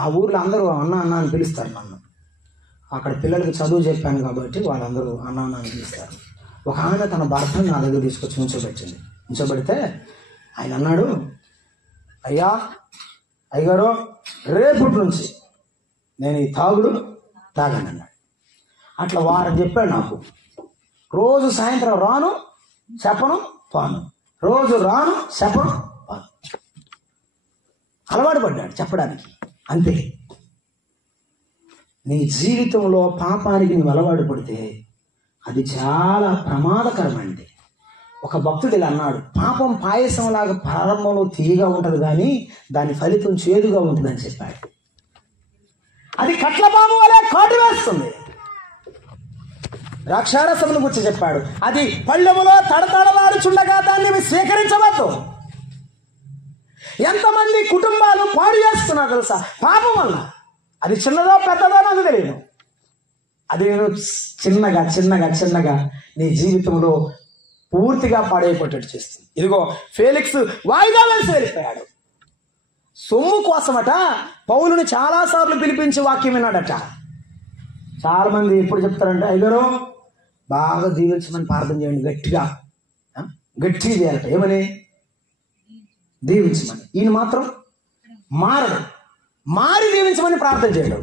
ఆ ఊర్లో అందరూ అన్న అన్న అని పిలుస్తారు నన్ను. అక్కడ పిల్లలకి చదువు చెప్పాను కాబట్టి వాళ్ళందరూ అన్న అన్న అని పిలుస్తారు. ఒక ఆమె తన భర్తను నా దగ్గర తీసుకొచ్చి ఉంచోబెట్టింది. ఉంచోబెడితే ఆయన అన్నాడు, అయ్యగారు రేపటి నుంచి నేను ఈ తాగుడు తాగాను అన్నాడు. అట్లా వారం చెప్పాడు నాకు. రోజు సాయంత్రం రాను, చెప్పను, పాను. రోజు రాను, చెప్పను, పాను. అలవాటు పడ్డాడు చెప్పడానికి. అంతే. నీ జీవితంలో పాపానికి నువ్వు అలవాటు పడితే అది చాలా ప్రమాదకరమండి. ఒక భక్తుడు ఇలా అన్నాడు, పాపం పాయసం లాగా ప్రారంభంలో తీయగా ఉంటుంది కానీ దాని ఫలితం చేదుగా ఉంటుందని చెప్పాడు. అది కట్లపాము వలె కాటు వేస్తుంది. ద్రాక్షారసమును గురించి చెప్పాడు, అది పళ్ళెములో తడతడలాడుచుండగా దాన్ని స్వీకరించవద్దు. ఎంతమంది కుటుంబాలు పాడు చేస్తున్నారు తెలుసా పాపం వల్ల. అది చిన్నదో పెద్దదో నాకు తెలియదు. అది నేను చిన్నగా నీ జీవితంలో పూర్తిగా పాడైపోయేటట్టు చేస్తుంది. ఇదిగో ఫేలిక్స్ వాయిదా వేసి వెళ్ళిపోయాడు. సొమ్ము కోసమట పౌలుని చాలాసార్లు పిలిపించి వాక్యం విన్నాడట. చాలా మంది ఎప్పుడు చెప్తారంటే, అయ్యగారు బాగా దీవించమని ప్రార్థన చేయండి, గట్టిగా చేయాలట. ఏమని? దీవించమని. ఈయన మాత్రం మారడు. మారి దీవించమని ప్రార్థన చేయడం.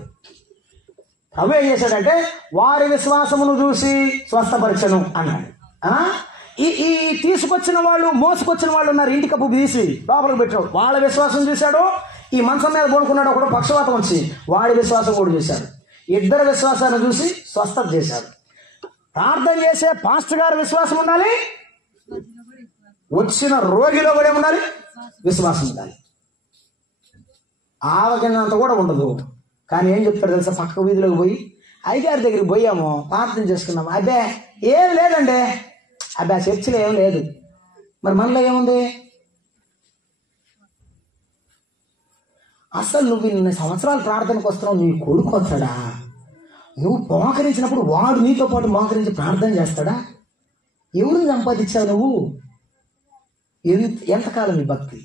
ప్రభు ఏం చేశాడంటే, వారి విశ్వాసమును చూసి స్వస్థపరచను అన్నాడు. ఈ తీసుకొచ్చిన వాళ్ళు, మోసుకొచ్చిన వాళ్ళు ఉన్నారు, ఇంటి కప్పు తీసి లోపలికి పెట్టాడు. వాళ్ళ విశ్వాసం చూశాడు. ఈ మంచం మీద పడుకున్నాడు ఒకడు పక్షవాతం వచ్చి, వాడి విశ్వాసం కూడా చూశాడు. ఇద్దరు విశ్వాసాన్ని చూసి స్వస్థత చేశాడు. ప్రార్థన చేసే పాస్టర్ గారి విశ్వాసం ఉండాలి, వచ్చిన రోగిలో కూడా ఉండాలి, విశ్వాసం ఉండాలి. ఆవగినంత కూడా ఉండదు. కానీ ఏం చెప్తారు తెలుసా? పక్క వీధిలోకి పోయి అయ్యగారి దగ్గరికి పోయాము, ప్రార్థన చేసుకున్నాము, అబ్బే ఏం లేదండి, అబ్బా చర్చిలో ఏం లేదు. మరి మనలో ఏముంది? అసలు నువ్వు ఇన్ని సంవత్సరాలు ప్రార్థనకు వస్తున్నావు, నీ కొడుకు వస్తాడా? నువ్వు మోకరించినప్పుడు వాడు నీతో పాటు మోకరించి ప్రార్థన చేస్తాడా? ఎవరిని సంపాదించావు నువ్వు? ఎంతకాలం నీ భక్తి?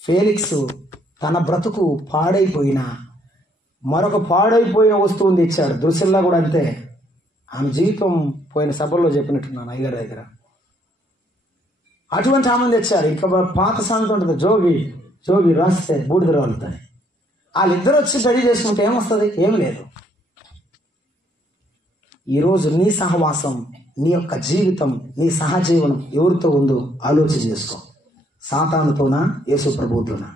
ఫేలిక్స్ తన బ్రతుకు పాడైపోయినా మరొక పాడైపోయిన వస్తువుని తెచ్చాడు. దుర్సిల్లా కూడా అంతే. ఆమె జీవితం పోయిన సభల్లో చెప్పినట్టున్నాను అయ్యగారి దగ్గర. అటువంటి ఆమెను తెచ్చారు. ఇంకా పాత సామెత ఉంటుంది, జోగి రాస్తే బూడిద రాలుతాయి. వాళ్ళిద్దరు వచ్చి పెళ్లి చేసుకుంటే ఏమొస్తుంది? ఏమి లేదు. ఈరోజు నీ సహవాసం, నీ యొక్క జీవితం, నీ సహజీవనం ఎవరితో ఉందో ఆలోచన చేసుకో. సాతానుతోనా, యేసు ప్రభువుతోనా?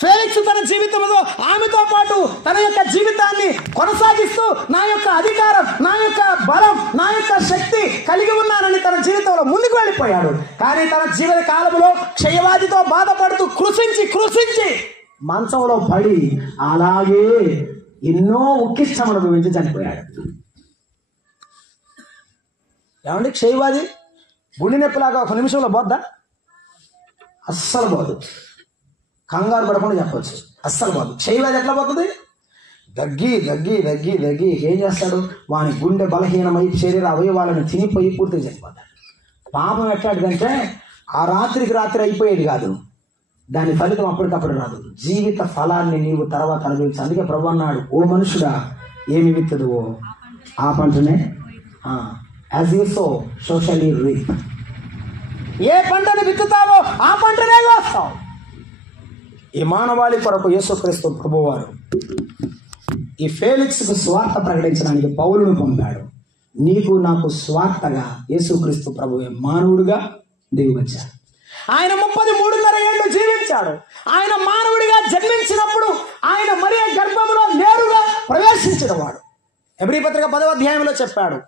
ఫేలిక్స్ తన జీవితంలో ఆమెతో పాటు తన యొక్క జీవితాన్ని కొనసాగిస్తూ, నా యొక్క అధికారం, నా యొక్క బలం, నా యొక్క శక్తి కలిగి ఉన్నానని తన జీవితంలో ముందుకు వెళ్ళిపోయాడు. కానీ తన జీవన కాలంలో క్షయవాదితో బాధపడుతూ కృషించి మంచంలో పడి అలాగే ఎన్నో ఉక్కిష్టం అనుభవించి చనిపోయాడు. ఏమండి, క్షయవాది గుండె నొప్పిలాగా ఒక నిమిషంలో పోద్దా? అస్సలు పోదు. కంగారు పడకుండా చెప్పచ్చు, అస్సలు పోదు. క్షయవాది ఎట్లా పోతుంది? దగ్గి ఏం చేస్తాడు? వాని గుండె బలహీనమై శరీర అవయవాలను తినిపోయి పూర్తిగా చనిపోతాడు. పాపం ఎట్లాంటిదంటే ఆ రాత్రికి రాత్రి అయిపోయేది కాదు, దాని ఫలితం అప్పటికప్పుడు రాదు. జీవిత ఫలాన్ని నీవు తర్వాత అనుభవించాలి. అందుకే ప్రభు అన్నాడు, ఓ మనుషుడా, ఏమి విత్తదువో ఆ పంటనే as you sow shall you reap. ఏ పంటను విత్తుతావో ఆ పంటనే కోస్తావు. ఈ మానవాళి కొరకు యేసుక్రీస్తు ప్రభువారు ఈ ఫేలిక్స్కు స్వార్థ ప్రకటించడానికి పౌలును పంపాడు. నీకు నాకు స్వార్థగా యేసుక్రీస్తు ప్రభువే మానవుడిగా దిగి వచ్చాడు. ఆయన 33.5 ఏళ్ళు జీవించాడు. ఆయన మానవుడిగా జన్మించినప్పుడు ఆయన మరియ గర్భంలో నేరుగా ప్రవేశించిన వాడు. ఎబ్రీ పత్రిక 10వ అధ్యాయంలో చెప్పాడు,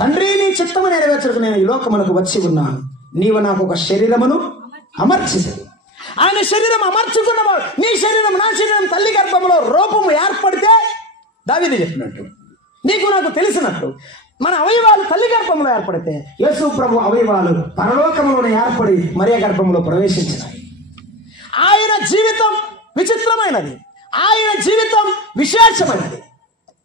తండ్రి నీ చిత్తము నెరవేర్చుటకు నేను ఈ లోకమునకు వచ్చి ఉన్నాను, నీవు నాకు ఒక శరీరమును అమర్చితివి. ఆయన శరీరం అమర్చుకున్నవాడు. నీ శరీరం నా శరీరం తల్లి గర్భంలో రూపము ఏర్పడితే దావీదు చెప్పినట్టు, నీకు నాకు తెలిసినట్టు మన అవయవాలు తల్లి గర్భంలో ఏర్పడితే యేసు ప్రభు అవయవాలు పరలోకంలోనే ఏర్పడి మరియ గర్భంలో ప్రవేశించినాయి. ఆయన జీవితం విచిత్రమైనది. ఆయన జీవితం విశేషమైనది.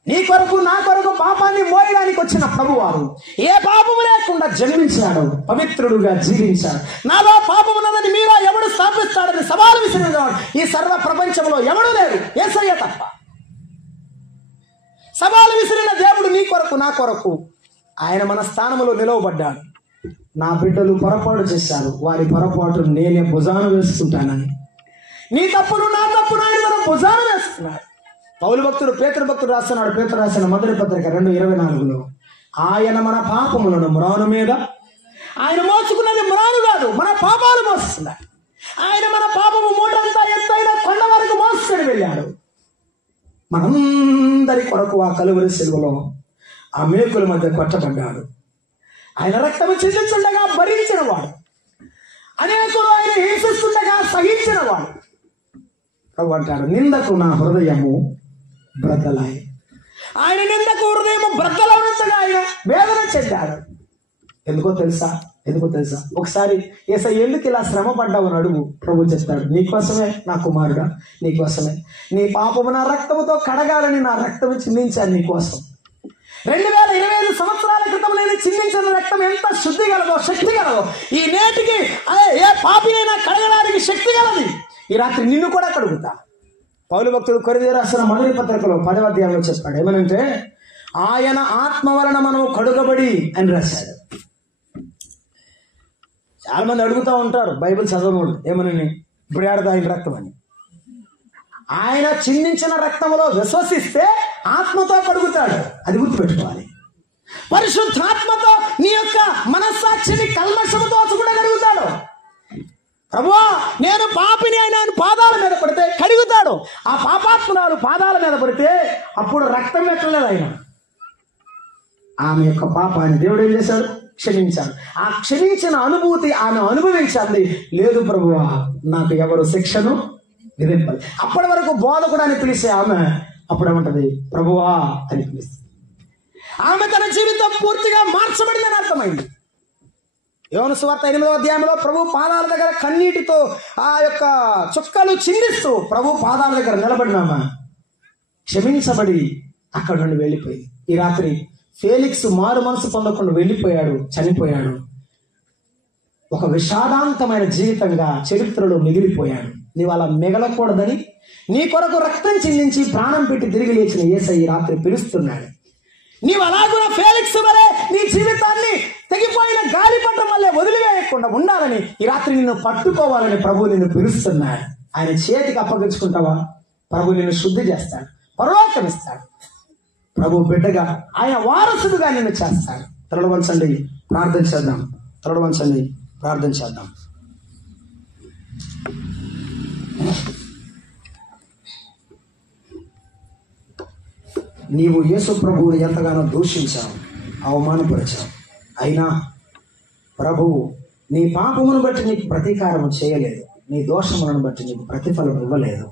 నీ కొరకు నా కొరకు పాపాన్ని మోయడానికి వచ్చిన ప్రభువారు ఏ పాపము లేకుండా జన్మించాడు, పవిత్రుడుగా జీవించాడు. నాలో పాపమున్నదని మీలో ఎవడు స్థాపిస్తాడని సవాలు విసిరినవాడు ఈ సర్వ ప్రపంచంలో ఎవడూ లేడు, యేసయ్య తప్ప. సవాలు విసిరిన దేవుడు నీ కొరకు నా కొరకు ఆయన మన స్థానంలో నిలవబడ్డాడు. నా బిడ్డలు పొరపాటు చేశారు, వారి పొరపాటు నేనే భుజాన వేసుకుంటానని. నీ తప్పును నా తప్పును ఆయన తన భుజాన వేసుకున్నాడు. పౌలు భక్తుడు పేతురు భక్తుడు రాస్తున్నాడు. పేతురు రాసిన మొదటి పత్రిక 2:24 ఆయన మన పాపములను మ్రాను మీద, ఆయన మోసుకున్నది మ్రాను కాదు, మన పాపాలు మోస్తున్నాడు. ఆయన మన పాపము మూటంతా ఎత్తైన కొండ వరకు మోసుకొని వెళ్ళాడు. మనందరి కొరకు ఆ కలువరి శిలువలో ఆ మేకుల మధ్య కొట్టబడ్డాడు. ఆయన రక్తము చిందించుండగా భరించిన వాడు, అనేకులు ఆయన హింసిస్తుండగా సహించిన వాడు. ప్రభు అంటాడు, నిందకు నా హృదయము బ్రద్దలాయి. ఆయన నిందకు హృదయము బ్రద్దలవనంతగా ఆయన వేదన చెందాడు. ఎందుకో తెలుసా? ఒకసారి యేసయ్య ఎందుకు ఇలా శ్రమ పడ్డావు అని అడుగు. ప్రభు చెప్తాడు, నీకోసమే నా కుమారుడా, నీకోసమే. నీ పాపము నా రక్తముతో కడగాలని నా రక్తము చిందించాను నీకోసం. 2025 సంవత్సరాల క్రితం నేను చిందించిన రక్తం ఎంత శుద్ధి గలదో, శక్తి గలదో, ఈ నేటికి ఏ పాపినైనా కడగడానికి శక్తి గలది. ఈ రాత్రి నిన్ను కూడా కడుగుతా. పౌలు భక్తుడు కొరింథీయులకు రాసిన మొదటి పత్రికలో 10వ అధ్యాయంలో చెప్పాడు. ఏమనంటే, ఆయన ఆత్మ వలన మనం కడుగబడి అని రాశాడు. చాలా మంది అడుగుతూ ఉంటారు బైబిల్ చదవనోళ్ళు, ఏమని ఇప్పుడు ఏడదా ఆయన రక్తం అని. ఆయన చిందించిన రక్తంలో విశ్వసిస్తే ఆత్మతో కడుగుతాడు. అది గుర్తుపెట్టుకోవాలి. పరిశుద్ధాత్మతో నీ యొక్క మనస్సాక్షిని కల్మషముతో కూడా కడుగుతాడు. ప్రభువా నేను పాపిని అయినా పాదాల మీద పడితే కడుగుతాడు. ఆ పాపాత్మురాలు పాదాల మీద పడితే అప్పుడు రక్తం పెట్టలేదు ఆయన. ఆమె యొక్క పాపాన్ని దేవుడు ఏం చేశాడు? క్షమించాడు. ఆ క్షమించిన అనుభూతి ఆమె అనుభవించాలి. లేదు ప్రభువా నాకు ఎవరు శిక్షను విధింపాలి. అప్పటి వరకు బోధకుడు అని పిలిచే ఆమె అప్పుడు ఏమంటది? ప్రభువా అని పిలుస్తుంది. ఆమె తన జీవితం పూర్తిగా మార్చబడిందని అర్థమైంది. యోహాను సువార్త 8వ అధ్యాయంలో ప్రభు పాదాల దగ్గర కన్నీటితో ఆ యొక్క చుక్కలు చిందిస్తూ ప్రభు పాదాల దగ్గర నిలబడినామా క్షమించబడి అక్కడి నుండి వెళ్ళిపోయింది. ఈ రాత్రి ఫేలిక్స్ మారు మనసు పొందకుండా వెళ్ళిపోయాడు, చనిపోయాడు. ఒక విషాదాంతమైన జీవితంగా చరిత్రలో మిగిలిపోయాడు. నీవు అలా మిగలకూడదని నీ కొరకు రక్తం చిందించి ప్రాణం పెట్టి తిరిగి లేచిన యేసయ్య ఈ రాత్రి పిలుస్తున్నాడు. నీవు అలాగున ఫేలిక్స్ వలె నీ జీవితాన్ని తెగిపోయిన గాలిపటం వల్లే వదిలివేయకుండా ఉండాలని ఈ రాత్రి నిన్ను పట్టుకోవాలని ప్రభు నిన్ను పిలుస్తున్నాడు. ఆయన చేతికి అప్పగించుకుంటావా? ప్రభు నిన్ను శుద్ధి చేస్తాడు, పరలోకమిస్తాడు. ప్రభు బిడ్డగా ఆయన వారసుడుగా నిన్ను చేస్తాడు. తలలు వంచండి, ప్రార్థన చేద్దాం. తలలు వంచండి, ప్రార్థన చేద్దాం. నీవు యేసు ప్రభువుని ఎంతగానో దూషించావు, అవమానపరిచావు. అయినా ప్రభువు నీ పాపమును బట్టి నీకు ప్రతీకారం చేయలేదు, నీ దోషములను బట్టి నీకు ప్రతిఫలం ఇవ్వలేదు.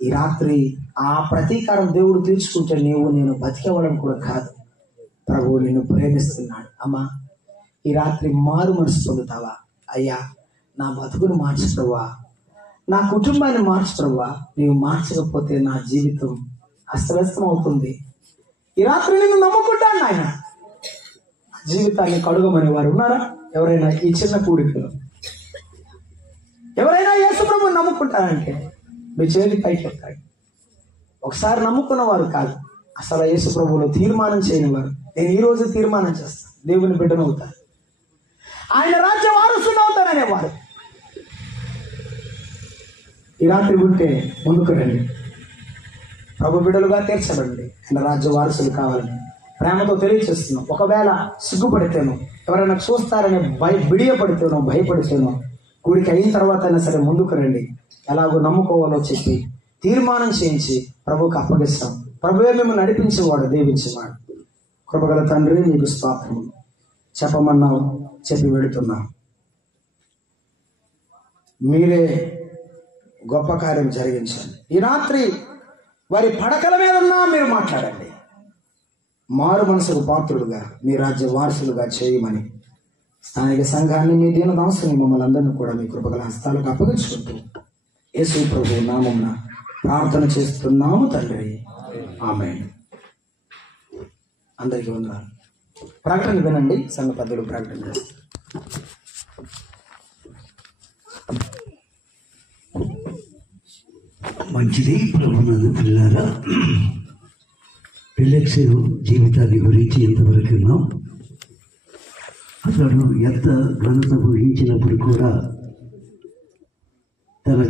ఈ రాత్రి ఆ ప్రతీకారం దేవుడు తీర్చుకుంటే నేను బతికేవడం కూడా కాదు. ప్రభువు నిన్ను ప్రేమిస్తున్నాడు. అమ్మా ఈ రాత్రి మారు మనసు పొందుతావా? అయ్యా నా బతుకును మార్చుతావా, నా కుటుంబాన్ని మార్చుతావా? నీవు మార్చకపోతే నా జీవితం అస్తవ్యస్తం అవుతుంది. ఈ రాత్రి నిన్ను నమ్ముకుంటాను ఆయన. జీవితాన్ని కడుగమనే వారు ఉన్నారా? ఎవరైనా ఈ చిన్న కూడికలో ఎవరైనా యేసు ప్రభువుని నమ్ముకుంటారంటే మీ చేతి పైకి ఎత్తాడు. ఒకసారి నమ్ముకున్న వారు కాదు, అసలు యేసు ప్రభువులో తీర్మానం చేయని వారు. నేను ఈ రోజు తీర్మానం చేస్తాను, దేవుని బిడ్డను అవుతాను, ఆయన రాజ్య వారసుని అవుతాననేవారు ఈ రాత్రి ఉంటే ముందుకు రండి. ప్రభు బిడ్డలుగా తీర్చబడండి. ఆయన రాజ్య వారసులు కావాలని ప్రేమతో తెలియచేస్తున్నాం. ఒకవేళ సిగ్గుపడితేనో, ఎవరైనా చూస్తారని బిడియపడితేనో, భయపడితేనో, కూడికి అయిన తర్వాత అయినా సరే ముందుకు రండి. ఎలాగో నమ్ముకోవాలో చెప్పి తీర్మానం చేయించి ప్రభువుకు అప్పగిస్తాం. ప్రభువే మేము నడిపించేవాడు, దీవించేవాడు. కృపగల తండ్రి, నీకు స్తోత్రము. చెప్పమన్నావు, చెప్పి వెళుతున్నాం. మీరే గొప్ప కార్యం జరిగించండి. ఈ రాత్రి వారి పడకల మీద ఉన్నా మీరు మాట్లాడండి. మారు మనసుకు పాత్రుడుగా, మీ రాజ్య వారసులుగా చేయమని స్థానిక సంఘాన్ని, మీ దీన దాసుని మమ్మల్ని అందరినీ కూడా మీ కృపగల హస్తాలకు అప్పగించుకుంటూ యేసు ప్రభు నామమున ప్రార్థన చేస్తున్నాము తండ్రి, ఆమేన్. అందరికీ వందనాలు. ప్రకటన వినండి. సంఘ పెద్దలు ప్రకటన చేస్తారు. మంచిది. ప్రభునందు పిల్లారా, పిల్లెక్స్ జీవితాన్ని గురించి ఎంతవరకు ఉన్నాం. అతడు ఎంత ఘనత ఊహించినప్పుడు కూడా తన